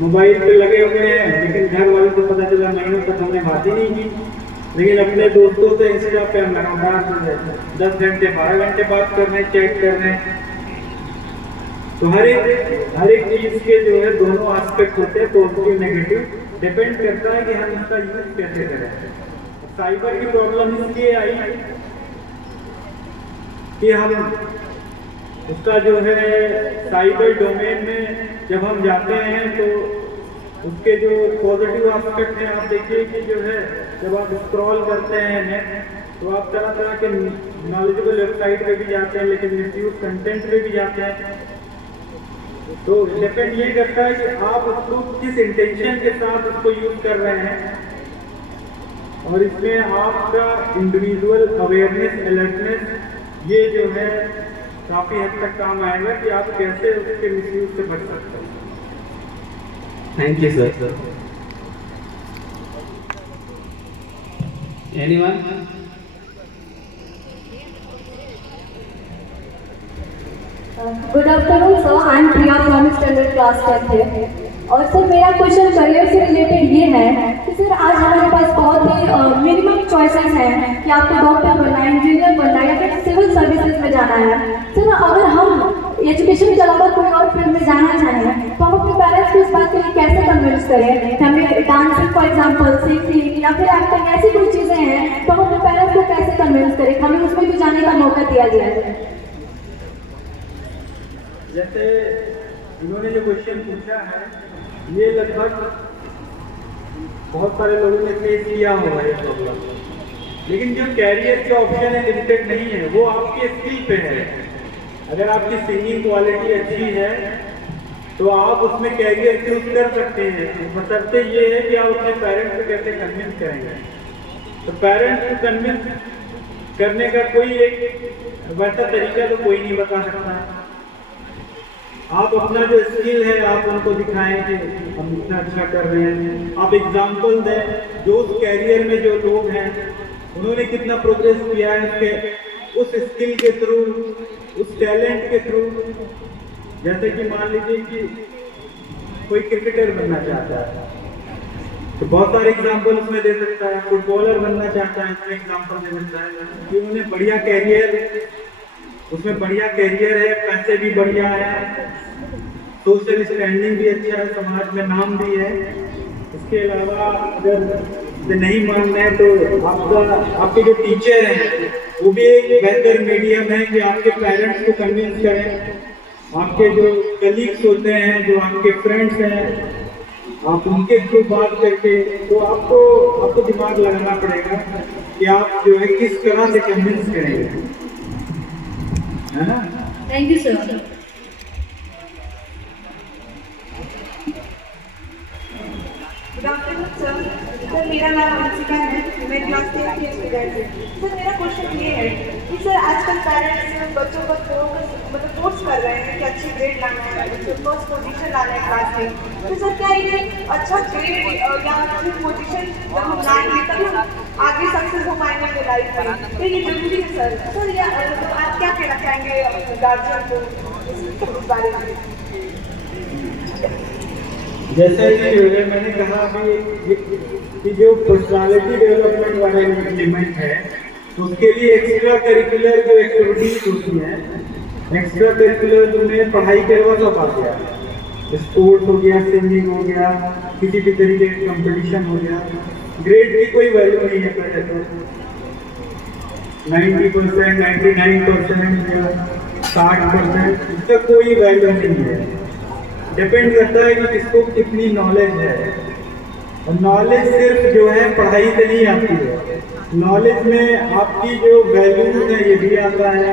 मोबाइल पे लगे हुए हैं, लेकिन घर वालों को पता चला महीनों तक हमने बात ही नहीं की। लेकिन अपने दोस्तों से इंस्टा पे हम लगातार 10 घंटे 12 घंटे बात कर रहे हैं, चैट कर रहे हैं। तो हर एक चीज के जो है दोनों एस्पेक्ट होते हैं, पॉजिटिव नेगेटिव, डिपेंड करता है कि हम इसका यूज कैसे करें। साइबर की प्रॉब्लम इसलिए आई कि हम उसका जो है साइबर डोमेन में जब हम जाते हैं तो उसके जो पॉजिटिव एस्पेक्ट हैं, आप देखिए कि जो है जब आप स्क्रॉल करते हैं नेट तो आप तरह तरह के नॉलेजेबल वेबसाइट पे भी जाते हैं, लेकिन मिसयूज कंटेंट पे भी जाते हैं। तो डिपेंड ये करता है कि आप उसको किस इंटेंशन के साथ उसको यूज कर रहे हैं, और इसमें आपका इंडिविजुअल अवेयरनेस, अलर्टनेस ये जो है काफी हद तक काम आएगा कि आप कैसे उसके मिसयूज से बच सकते हैं। Thank you sir. Anyone? Good afternoon sir, I am Priya from standard class 10 है। और सर मेरा क्वेश्चन करियर से रिलेटेड ये है कि सर आज हमारे पास बहुत ही मिनिमम चॉइसेस हैं कि आपको डॉक्टर बनना है, इंजीनियर बनना है या फिर सिविल सर्विसेज में जाना है। सर अगर हम एजुकेशन के अलावा कोई और फील्ड में जाना चाहें तो हम अपने पेरेंट्स को इस बात के लिए कैसे कन्विंस करें? हमें डांसिंग फॉर एग्जाम्पल, सिंगिंग या फिर एक्टिंग ऐसी कोई चीज़ें हैं तो हम अपने पेरेंट्स को कैसे कन्विंस करें हमें उसमें भी जाने का मौका दिया जाए? जैसे इन्होंने जो क्वेश्चन पूछा है ये लगभग बहुत सारे लोगों ने फेस किया होगा ये प्रॉब्लम, लेकिन जो कैरियर के ऑप्शन है लिमिटेड नहीं है, वो आपके स्किल पे है। अगर आपकी सिंगिंग क्वालिटी अच्छी है तो आप उसमें कैरियर चूज कर सकते हैं, बशर्ते ये है कि आप अपने पेरेंट्स को कैसे कन्विंस करेंगे। तो पेरेंट्स को कन्विंस करने का कोई एक वैसा तरीका तो कोई नहीं बता सकता है। आप अपना जो स्किल है आप उनको दिखाएं कि हम इतना अच्छा कर रहे हैं, आप एग्जाम्पल दें जो उस कैरियर में जो लोग हैं उन्होंने कितना प्रोग्रेस किया है उसके उस स्किल के थ्रू, उस टैलेंट के थ्रू। जैसे कि मान लीजिए कि कोई क्रिकेटर बनना चाहता है तो बहुत सारे एग्जाम्पल उसमें दे सकता है, फुटबॉलर बनना चाहता है उसमें एग्जाम्पल दे सकता है कि उन्हें बढ़िया कैरियर, उसमें बढ़िया कैरियर है, पैसे भी बढ़िया है, सोशल स्टैंडिंग भी अच्छा है, समाज में नाम भी है। इसके अलावा अगर नहीं मान रहे तो आपके जो टीचर हैं वो भी एक बेहतर मीडियम है कि आपके पेरेंट्स को कन्विंस करें। आपके जो कलीग्स होते हैं, जो आपके फ्रेंड्स हैं, आप उनके थ्रू बात करके तो आपको दिमाग लगाना पड़ेगा कि आप जो है किस तरह से कन्विंस करेंगे, है ना? Thank you sir. Good afternoon sir. Sir मेरा नाम अंशिका है, मैं क्लास 10 की स्टूडेंट हूँ। सर मेरा क्वेश्चन ये है कि सर आजकल पेरेंट्स बच्चों को मतलब फोर्स कर रहे हैं कि अच्छी ग्रेड लाना है, फर्स्ट पोजीशन लाना है क्लास में। तो सर क्या ये अच्छा ग्रेड या अच्छी पोजीशन जब हम लाएंगे तब हम आगे सक्सेस हो पाएंगे अपने लाइफ में, तो ये जरूरी है सर या आप क्या कहना चाहेंगे गार्जियन को इस बारे में? जैसे कि मैंने कहा कि जो पर्सनालिटी डेवलपमेंट वाला इम्प्लीमेंट है उसके लिए एक्स्ट्रा करिकुलर जो एक्टिविटीज होती हैं, एक्स्ट्रा करिकुलर में पढ़ाई के अलावा सब आ गया, स्पोर्ट्स हो गया, सिंगिंग हो गया, किसी भी तरीके का कंपटीशन हो गया। ग्रेड की कोई वैल्यू नहीं है पहले तो 90%, 99% या 60%, इसका कोई वैल्यू नहीं है। डिपेंड करता है कि किसको कितनी नॉलेज है, और नॉलेज सिर्फ जो है पढ़ाई से नहीं आती है। नॉलेज में आपकी जो वैल्यूज है ये भी आता है,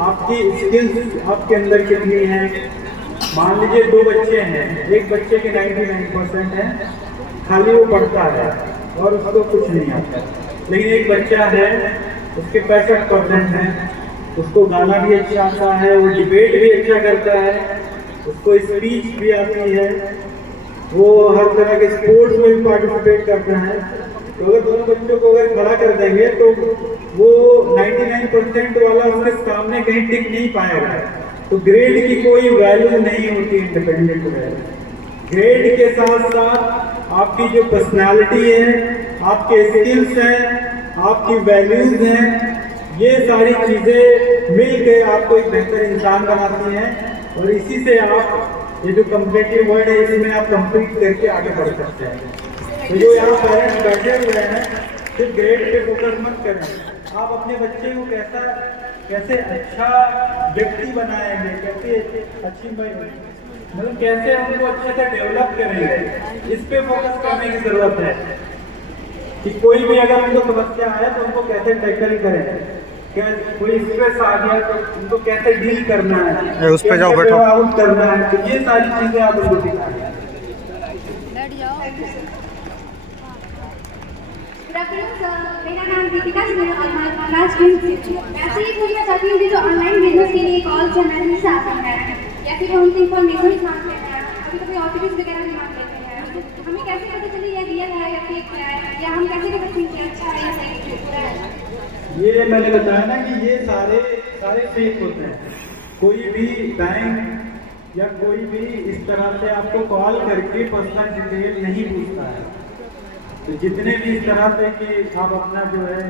आपकी स्किल्स आपके अंदर कितनी है। मान लीजिए 2 बच्चे हैं, एक बच्चे के 99% है, खाली वो पढ़ता है और उसको कुछ नहीं आता, लेकिन एक बच्चा है उसके 65% है, उसको गाना भी अच्छा आता है, वो डिबेट भी अच्छा करता है, उसको स्पीच भी आती है, वो हर तरह के स्पोर्ट्स में भी पार्टिसिपेट करता है। तो अगर दोनों बच्चों को अगर खड़ा कर देंगे तो वो 99% वाला उसके सामने कहीं टिक नहीं पाएगा। तो ग्रेड की कोई वैल्यू नहीं होती इंडिपेंडेंट वैल्यू। ग्रेड के साथ साथ आपकी जो पर्सनालिटी है, आपके स्किल्स हैं, आपकी वैल्यूज हैं, ये सारी चीज़ें मिलकर आपको एक बेहतर इंसान बनाती हैं, और इसी से आप ये जो कम्पिटिटिव वर्ल्ड है इसमें आप कम्पीट करके आगे बढ़ सकते हैं। तो जो यहाँ पेरेंट्स बैठे हुए हैं सिर्फ ग्रेड पे फोकस मत करें, आप अपने बच्चे को कैसे अच्छा व्यक्ति बनाएंगे, कैसे अच्छी मतलब कैसे उनको अच्छे से डेवलप करेंगे, इस पे फोकस करने की जरूरत है। कि कोई भी अगर उनको समस्या आए तो उनको कैसे टैकल करें, क्या कोई स्ट्रेस आ गया तो उनको कैसे डील करना है, उस पे जाओ बैठो, आउट करना है, तो ये सारी चीजें आप उनको सिखाएंगे। मेरा नाम दीपिका है, मैं क्लास 10 से ऐसे ही पूछना चाहती हूँ कि जो ऑनलाइन बिजनेस के लिए कॉल्स या मैसेज आते हैं या फिर उनसे इन्फॉर्मेशन मांगते हैं, कभी ऑफिस वगैरह भी मांग लेते हैं, तो हमें कैसे पता चले ये रियल है या फेक है, या हम कैसे पता चलें कि अच्छा है या सही है? ये मैंने बताया ना कि ये सारे फेक होते हैं। कोई भी बैंक या कोई भी इस तरह से आपको कॉल करके पर्सनल डिटेल नहीं पूछता है। तो जितने भी इस तरह से कि आप अपना जो है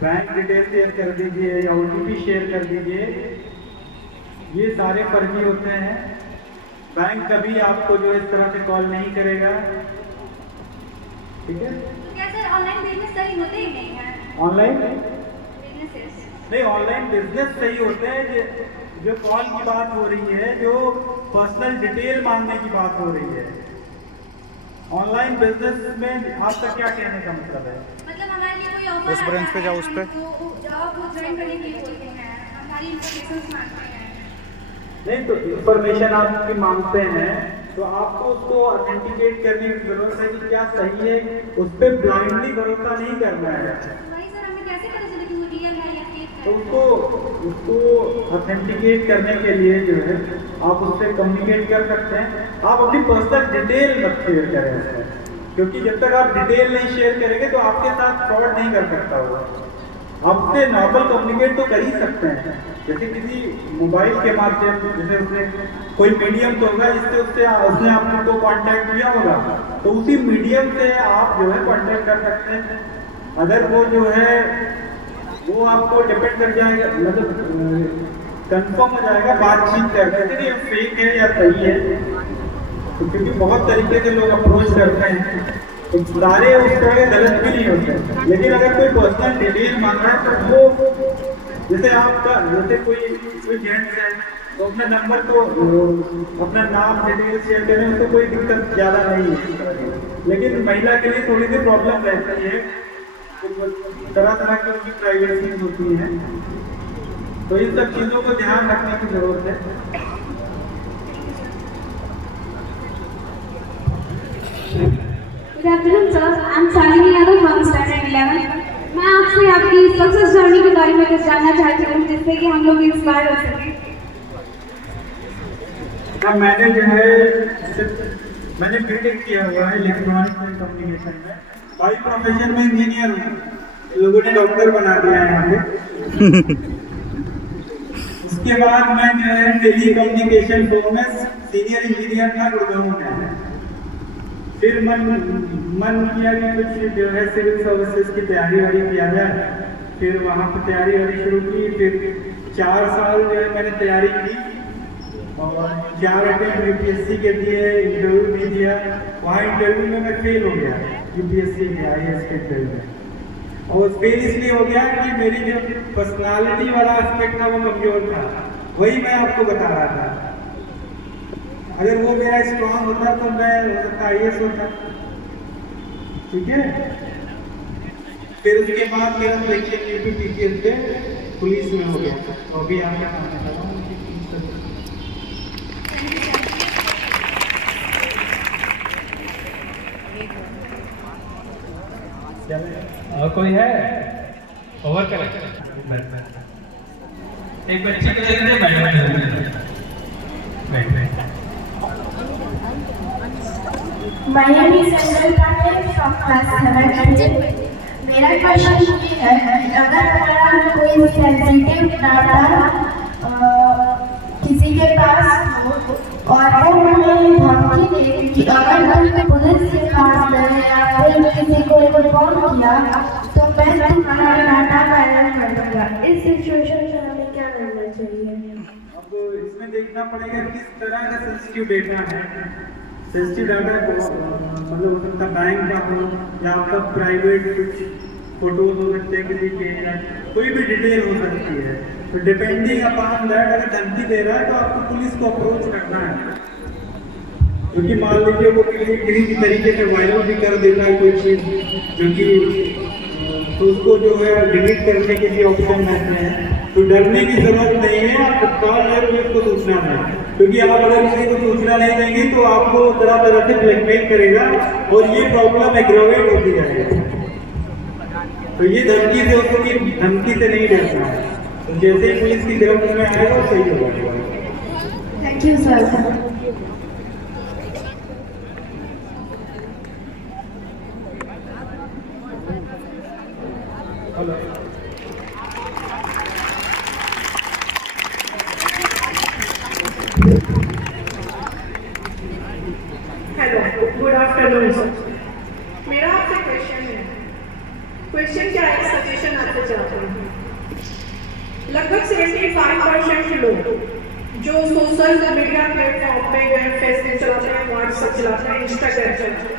बैंक डिटेल शेयर कर दीजिए या OTP शेयर कर दीजिए, ये सारे फर्जी होते हैं। बैंक कभी आपको जो इस तरह से कॉल नहीं करेगा, ठीक है? क्या सर ऑनलाइन बिजनेस सही होते ही नहीं है? ऑनलाइन बिजनेसेस नहीं, ऑनलाइन बिजनेस सही होते हैं। जो कॉल की बात हो रही है, जो पर्सनल डिटेल मांगने की बात हो रही है, ऑनलाइन बिजनेस में आपका क्या कहने का मतलब है? मतलब हमारे लिए कोई ऑफर उस ब्रांच पे जाओ, उस पे जॉब ज्वाइन करने के लिए बोलते हैं, हमारी इन्फॉर्मेशन मांगते हैं। नहीं, तो इंफॉर्मेशन आपकी मांगते हैं तो आपको उसको ऑथेंटिकेट करने की जरूरत है कि क्या सही है, उस पर ब्लाइंडली भरोसा नहीं करना है। वही सर, हमें कैसे पता चले कि वो रियल है या फेक है? तो उसको ऑथेंटिकेट करने के लिए जो है आप उससे कम्युनिकेट कर सकते हैं। आप अपनी पर्सनल डिटेल मत शेयर करें उसमें, क्योंकि जब तक आप डिटेल नहीं शेयर करेंगे तो आपके साथ फ्रॉड नहीं कर सकता वो। आपसे नॉर्मल कम्युनिकेट तो कर ही सकते हैं, जैसे किसी मोबाइल के माध्यम, जैसे उसने कोई मीडियम तो होगा जिससे उसने आपको कांटेक्ट किया होगा, तो उसी मीडियम से आप जो है कांटेक्ट कर सकते हैं। अगर वो जो है वो आपको डिपेंड कर जाएगा, मतलब कंफर्म हो जाएगा बातचीत करके कि ये फेक है या सही है, तो क्योंकि बहुत तरीके से लोग अप्रोच करते हैं, तो सारे उस तरह के गलत भी नहीं होते। लेकिन अगर कोई पर्सनल डिटेल मांग रहा है तो वो जैसे कोई जेंट्स है तो अपना नंबर तो अपना नाम डिटेल शेयर करने में तो कोई दिक्कत ज़्यादा नहीं है, लेकिन महिला के लिए थोड़ी सी प्रॉब्लम रहती है, तरह तरह की उनकी प्राइवेसी होती है, तो इन सब चीज़ों को ध्यान रखने की जरूरत है। Good afternoon sir, I am Shalini Yadav from standard 11। मैं आपसे आपकी सक्सेस जर्नी के बारे में कुछ जानना चाहती हूँ, जिससे कि हम लोग इंस्पायर हो सकें। मैंने जो है मैंने बीटेक किया हुआ है इलेक्ट्रॉनिक्स एंड कम्युनिकेशन में। बाई प्रोफेशन में इंजीनियर हूँ, लोगों ने डॉक्टर बना दिया है यहाँ पे। उसके बाद मैं जो है टेली कम्युनिकेशन फॉर्म में सीनियर इंजीनियर था गुड़गांव में। फिर मन किया कि कुछ जो है सिविल सर्विसेज की तैयारी वारी किया जाए। फिर वहाँ पर तैयारी वारी शुरू की। फिर 4 साल जो है मैंने तैयारी की और 4 अटेम्प्ट यूपीएससी के दिए, इंटरव्यू भी दिया। वहाँ इंटरव्यू में मैं फेल हो गया, यूपीएससी में IAS के इंटरव्यू में। और फेल इसलिए हो गया कि मेरी जो पर्सनालिटी वाला एस्पेक्ट था वो कमजोर था। वही मैं आपको बता रहा था, अगर वो मेरा स्ट्रॉन्ग होता तो मैं हो सकता IAS होता। ठीक है। फिर उसके बाद मेरा सिलेक्शन यूपीपीसीएल से पुलिस में हो गया और अभी आगे काम कर रहा हूँ। और कोई है? ओवर कर एक बच्ची को लेकर My name is Sanjay Pandey from class 7. मेरा क्वेश्चन ये है, अगर हमारा कोई सेंसिटिव डाटा किसी के पास हो और वो हमें धमकी दे कि अगर हम पुलिस के पास गए या फिर किसी को रिपोर्ट किया तो मैं तुम्हारा डाटा वायरल कर दूंगा, इस सिचुएशन में हमें क्या करना चाहिए? अब इसमें देखना पड़ेगा किस तरह का सेंसिटिव डेटा है। सेंसिटिव डाटा मतलब हो सकता है बैंक का हो या आपका प्राइवेट कुछ फोटोज हो सकते हैं किसी के, कोई भी डिटेल हो सकती है। तो डिपेंडिंग अपॉन दैट अगर धमकी दे रहा है तो आपको पुलिस को अप्रोच करना है, क्योंकि मान लीजिए वो किसी भी तरीके से वायरल भी कर देता है कोई चीज़ जो कि तो उसको जो है डिलीट करने के लिए ऑप्शन रहते हैं। तो डरने की जरूरत नहीं है, आप तत्काल जो पुलिस को सूचना दें, क्योंकि आप अगर किसी को सूचना नहीं देंगे तो आपको तरह तरह से ब्लैकमेल करेगा और ये प्रॉब्लम एग्रावेट होती जाएगी। तो ये धमकी से होती है, धमकी से नहीं डरना है। तो जैसे ही पुलिस की गिरफ्त में आएगा सही हो जाएगा। Thank you sir. Hello, good afternoon sir. मेरा आपसे क्वेश्चन है। क्वेश्चन क्या है, सजेशन आपसे चाहते हैं। लगभग 75% लोग जो सोशल मीडिया प्लेटफॉर्म पे फेसबुक चलाते हैं, व्हाट्सएप चलाते हैं, इंस्टाग्राम चलाते हैं,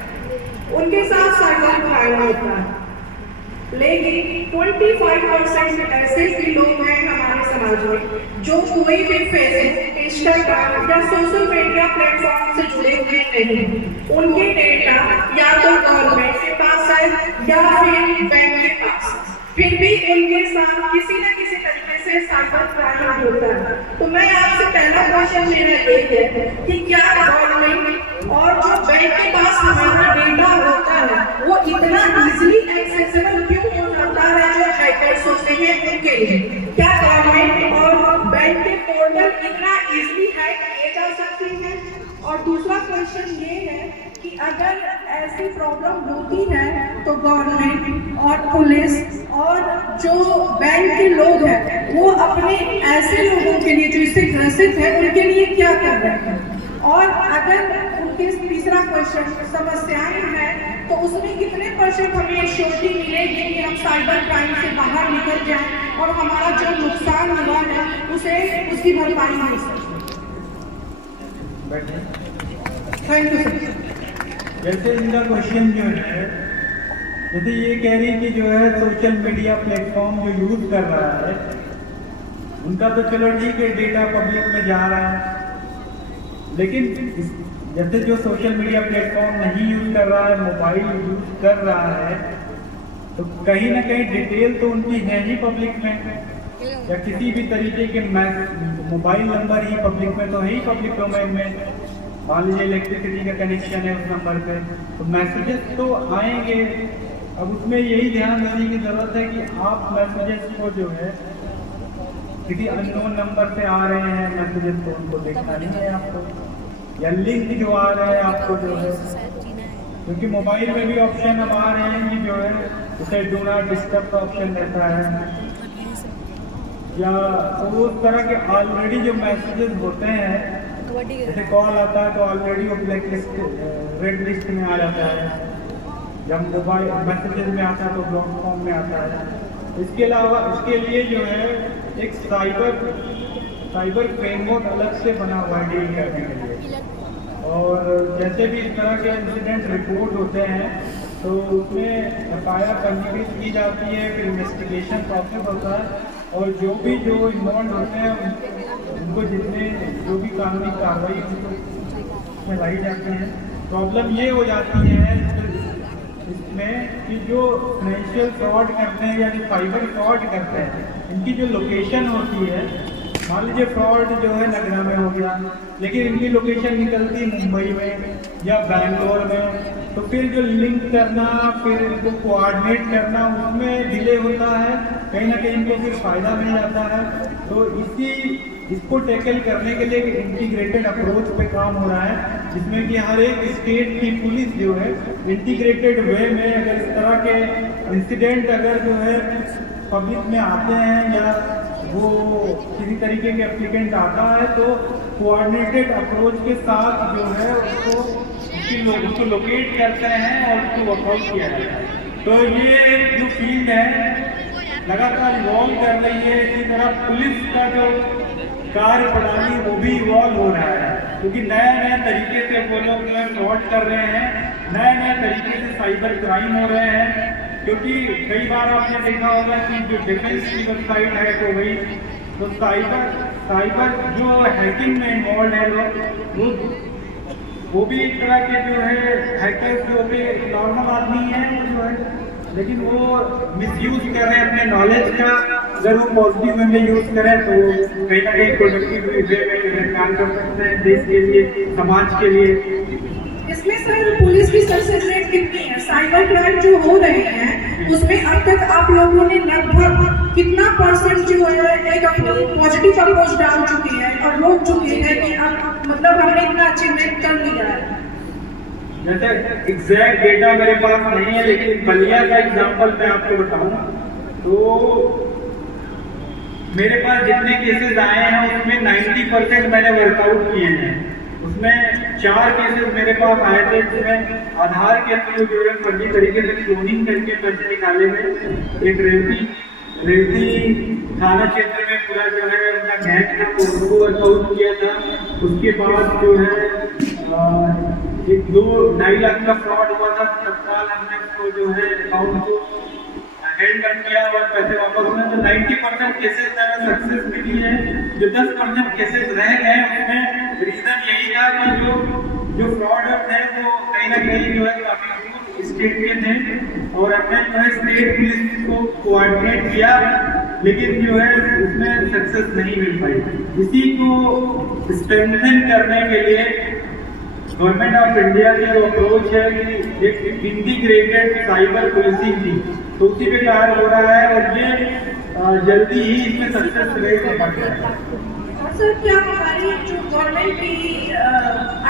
उनके साथ साइबर क्राइम होता है। लेकिन 25% ऐसे भी लोग हैं हमारे समाज में जो कोई भी फेसबुक, इंस्टाग्राम या सोशल मीडिया प्लेटफॉर्म से जुड़े हुए नहीं। उनके डेटा या तो गवर्नमेंट के पास है या फिर बैंक के पास, फिर भी उनके साथ किसी न किसी तरीके से साइबर क्राइम होता है। तो मैं आपसे पहला क्वेश्चन मेरा ये है कि क्या गवर्नमेंट और जो बैंक के पास हमारा डेटा होता है वो इतना इजीली एक्सेसिबल क्यों हो जाता है जो हैकर्स होते हैं उनके लिए? क्या गवर्नमेंट और बैंक के पोर्टल इतना इजीली हैक किए जा सकते हैं? और दूसरा क्वेश्चन ये है कि अगर ऐसी प्रॉब्लम होती है तो गवर्नमेंट और पुलिस और जो बैंक के लोग हैं वो अपने ऐसे लोगों के लिए जो इससे ग्रसित है उनके लिए क्या कर रहे हैं? और अगर उनके तीसरा क्वेश्चन समस्याएं हैं तो उसमें कितने % हमें श्योरिटी मिलेगी कि हम साइबर क्राइम से बाहर निकल जाएं और हमारा जो नुकसान हुआ है उसे उसकी भरपाई मिल सके? Thank you. जैसे इनका क्वेश्चन जो है, जैसे ये कह रही कि जो है सोशल मीडिया प्लेटफॉर्म जो यूज कर रहा है उनका तो चलो ठीक है, डेटा पब्लिक में जा रहा है, लेकिन जैसे जो सोशल मीडिया प्लेटफॉर्म नहीं यूज कर रहा है, मोबाइल यूज कर रहा है, तो कहीं ना कहीं डिटेल तो उनकी है ही पब्लिक में, या किसी भी तरीके के मोबाइल नंबर ही पब्लिक में तो है ही, पब्लिक डोमेन में। मान लीजिए इलेक्ट्रिसिटी का कनेक्शन है उस नंबर पे, तो मैसेजेस तो आएंगे। अब उसमें यही ध्यान देने की ज़रूरत है कि आप मैसेजेस को जो है किसी अननोन नंबर से आ रहे हैं मैसेजेस, तो उनको देखना नहीं है आपको, या लिंक जो आ रहे हैं आपको जो है, क्योंकि मोबाइल में भी ऑप्शन अब आ रहे हैं कि जो है उसे डू नॉट डिस्टर्ब का ऑप्शन रहता है, या तो उस तरह के ऑलरेडी जो मैसेजेस होते हैं, जैसे कॉल आता है तो ऑलरेडी वो ब्लैक लिस्ट रेड लिस्ट में आ जाता है, जब मोबाइल मैसेजेस में आता है तो ब्लॉक फॉर्म में आता है। इसके अलावा इसके लिए जो है एक साइबर फ्रेमवर्क अलग से बना हुआ है डील करने के लिए, और जैसे भी इस तरह के इंसिडेंट रिपोर्ट होते हैं तो उसमें FIR पंजीकृत की जाती है, फिर इन्वेस्टिगेशन प्रोसेस होता है, और जो इन्वॉल्व होते हैं उनको जो भी कानूनी कार्रवाई उसमें लाई जाती है। प्रॉब्लम ये हो जाती है इसमें कि जो फाइनेंशियल फ्रॉड करते हैं या जो साइबर फ्रॉड करते हैं, इनकी जो लोकेशन होती है, मान लीजिए फ्रॉड जो है नगरा में हो गया, लेकिन इनकी लोकेशन निकलती मुंबई में या बैंगलोर में, तो फिर जो लिंक करना, फिर इनको कोऑर्डिनेट करना, उसमें डिले होता है, कहीं ना कहीं इनको फिर फ़ायदा मिल जाता है। तो इसको टैकल करने के लिए एक इंटीग्रेटेड अप्रोच पे काम हो रहा है, जिसमें कि हर एक स्टेट की पुलिस जो है इंटीग्रेटेड वे में, अगर इस तरह के इंसिडेंट अगर जो है पब्लिक में आते हैं या वो किसी तरीके के एप्लीकेंट आता है, तो कोऑर्डिनेटेड अप्रोच के साथ जो है उसको लोकेट करते हैं और उसको वर्कआउट किया जाता है। तो ये जो फील्ड है लगातार इवॉल्व कर रही है। इसी तरह पुलिस का जो कार्य प्रणाली वो भी इवॉल्व हो रहा है, क्योंकि नया तरीके से वो लोग फ्रॉड कर रहे हैं, नया तरीके से साइबर क्राइम हो रहे हैं। क्योंकि कई बार आपने देखा होगा कि जो डिफेंस की वेबसाइट है तो वही तो साइबर जो हैकिंग में इन्वॉल्व है लोग, वो भी एक तरह के जो है हैकर्स जो होते नॉर्मल आदमी हैं जो है, लेकिन वो मिसयूज कर रहे हैं अपने नॉलेज का। अगर वो पॉजिटिव वे में यूज करें तो कहीं ना कहीं प्रोडक्टिव वे में काम कर सकते हैं देश के लिए, समाज के लिए। इसमें सर पुलिस की सक्सेस रेट कितनी है? साइबर क्राइम जो हो रहे हैं उसमें अब तक आप लोगों ने लगभग कितना % जो है एक अपनी पॉजिटिव अप्रोच डाल चुकी है और रोक चुकी है कि अब मतलब हमने इतना अचीवमेंट कर लिया है? जैसे एग्जैक्ट डेटा मेरे पास नहीं है, लेकिन बलिया का एग्जांपल मैं आपको बताऊं तो मेरे पास जितने केसेस आए हैं उसमें 90% मैंने वर्कआउट किए हैं। उसमें 4 केसेस मेरे पास आए थे जिसमें आधार के थ्रू जो है फर्जी तरीके से क्लोनिंग करके पैसे निकाले गए। एक रेवती थाना क्षेत्र में पूरा जो है उनका गैंग था, उसको वर्कआउट किया था। उसके बाद जो है 2-2.5 लाख का फ्रॉड हुआ था, तत्काल हमने उसको जो है अकाउंट को हैंड कर किया और पैसे वापस हुए। तो 90% केसेस में सक्सेस मिली है। जो 10% केसेस रह गए उसमें रीजन यही था कि जो फ्रॉडर थे वो कहीं ना कहीं जो है काफी स्टेट के थे और अपने जो है स्टेट पुलिस को कोऑर्डिनेट किया, लेकिन जो है उसमें सक्सेस नहीं मिल पाई। इसी को स्ट्रेंथन करने के लिए गवर्नमेंट ऑफ इंडिया की जो अप्रोच है कि एक इंटीग्रेटेड साइबर पुलिसिंग थी, तो उसी पे कार्य हो रहा है और ये जल्दी ही इसमें सक्सेस रेट बढ़ जाएगा। सर क्या हमारी जो गवर्नमेंट की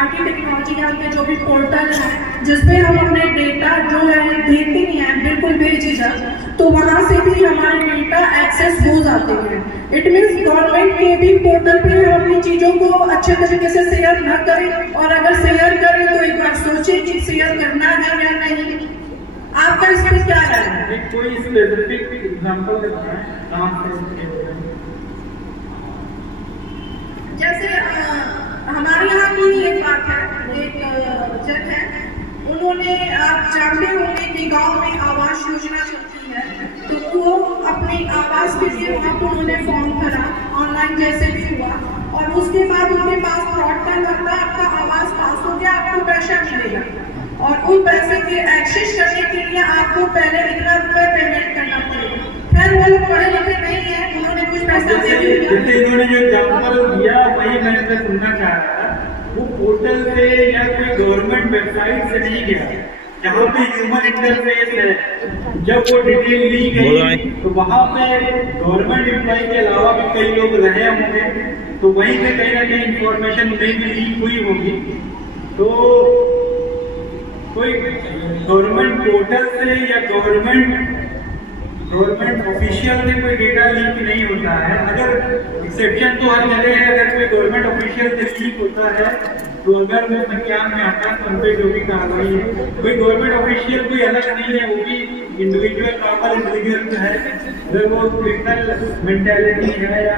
आईटी टेक्नोलॉजी के जो भी पोर्टल है जिसपे हम अपने डेटा जो है देते ही हैं बिल्कुल बेझिझक, तो वहाँ से भी हमारे डेटा एक्सेस हो जाते हैं। इट मीन्स गवर्नमेंट के भी पोर्टल पे हम अपनी चीज़ों को अच्छे तरीके से शेयर न करें, और अगर शेयर करें तो एक बार सोचें कि शेयर करना है या नहीं। आपका इस पर क्या राय है? कोई स्पेसिफिक एग्जांपल देना है? जैसे हमारे यहाँ की एक बात है, एक जज है, उन्होंने आप जानते होंगे कि गांव में आवास योजना चलती है, तो वो अपने आवास के लिए वहाँ पर उन्होंने फॉर्म भरा ऑनलाइन जैसे भी हुआ, और उसके बाद उनके पास फ्रॉड का लगता है आपका आवास पास हो गया, आपको पैसा मिलेगा, और उन पैसे के एक्सेस करने के लिए आपको पहले इतना रुपये पेमेंट करना पड़ेगा। खैर वो लोग पढ़े लिखे नहीं है, उन्होंने कुछ पैसा दे दिया। जैसे इन्होंने जो एग्जाम्पल दिया वही मैं सुनना चाह रहा था। वो पोर्टल से या कोई गवर्नमेंट वेबसाइट से नहीं गया, जहाँ पे ह्यूमन इंटरफेस है। जब वो डिटेल ली गई तो वहाँ पे गवर्नमेंट एम्प्लॉय के अलावा भी कई लोग रहे होंगे, तो वहीं पे कहीं ना कहीं इंफॉर्मेशन नहीं भी लीक हुई होगी। तो कोई गवर्नमेंट पोर्टल से या गवर्नमेंट ऑफिशियल से कोई डेटा लीक नहीं होता है। अगर एक्सेप्शन तो हर जगह है, अगर कोई गवर्नमेंट ऑफिशियल से लीक होता है तो अगर वो संज्ञान में आता है तो उन पर जो भी कार्रवाई है, कोई गवर्नमेंट ऑफिशियल कोई अलग नहीं है, वो भी इंडिविजुअल नॉर्मल इंडिविजुअल है, अगर वो क्रिमिनल मेंटालिटी है या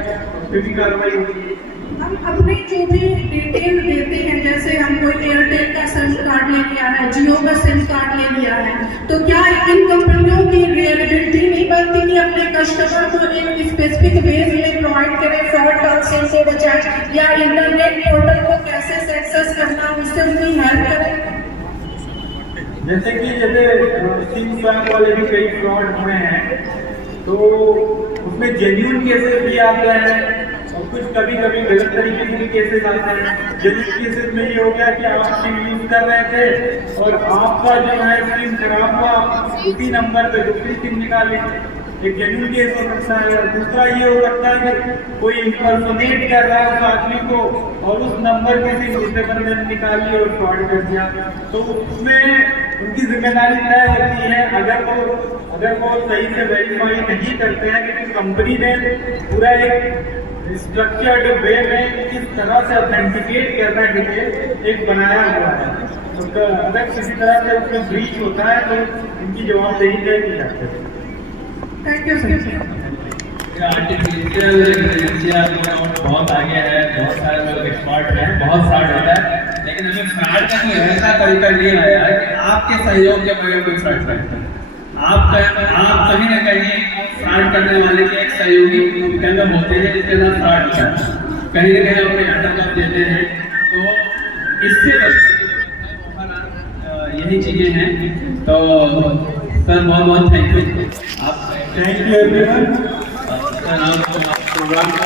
कोई भी कार्रवाई होती है। हम अपने जो भी डिटेल देते हैं, जैसे हम कोई एयरटेल का सिम कार्ड ले लिया है, जियो का सिम कार्ड ले लिया है, तो क्या इन कंपनियों की रियलिटी नहीं बनती कि अपने कस्टमर को एक स्पेसिफिक बेस में प्रोवाइड करें फ्रॉड ट्रांजेक्शन से बचाए, या इंटरनेट पोर्टल को कैसे एक्सेस करना उससे उनकी हेल्प करें? जैसे सिम स्वैप वाले भी कई फ्रॉड हुए हैं, तो उसमें जेन्युइन केसेस भी आते हैं और कुछ कभी कभी गलत तरीके के भी केसेस आते हैं। जेन्युइन केसेस में ये हो गया कि आप सिम यूज कर रहे थे और आपका जो है सिम खराब हुआ, उसी नंबर पे दूसरी सिम निकाली, एक जेन्युइन केस हो सकता है। और दूसरा ये हो सकता है कि कोई इंपर्सोनेट कर रहा है उस आदमी को और उस नंबर की सिम दूसरे बंदे ने निकाली और फ्रॉड कर दिया, तो उसमें उनकी जिम्मेदारी तय होती है। अगर वो सही से वेरीफाई नहीं करते हैं कि कंपनी ने पूरा एक स्ट्रक्चर्ड वे में किस तरह से ऑथेंटिकेट करना डिटेल एक बनाया हुआ है, तो अगर किसी तरह से उसमें ब्रीच होता है तो इनकी जवाबदेही तय की जाती है। Thank you sir. Artificial intelligence बहुत आगे है, बहुत सारे लोग एक्सपर्ट हैं, बहुत फ्रॉड होता है, लेकिन अभी फ्रॉड का कोई ऐसा तरीका नहीं आया कि आपके सहयोग के बगैर कोई फ्रॉड करता है। आप कहीं ना कहीं फ्रॉड करने वाले के एक सहयोगी के अंदर होते हैं जिसके साथ फ्रॉड होता है, कहीं ना कहीं अपने अंडर देते हैं। तो इससे यही चीजें हैं। तो सर बहुत बहुत थैंक यू। आप थैंक यू एवरीवन। सर आप प्रोग्राम को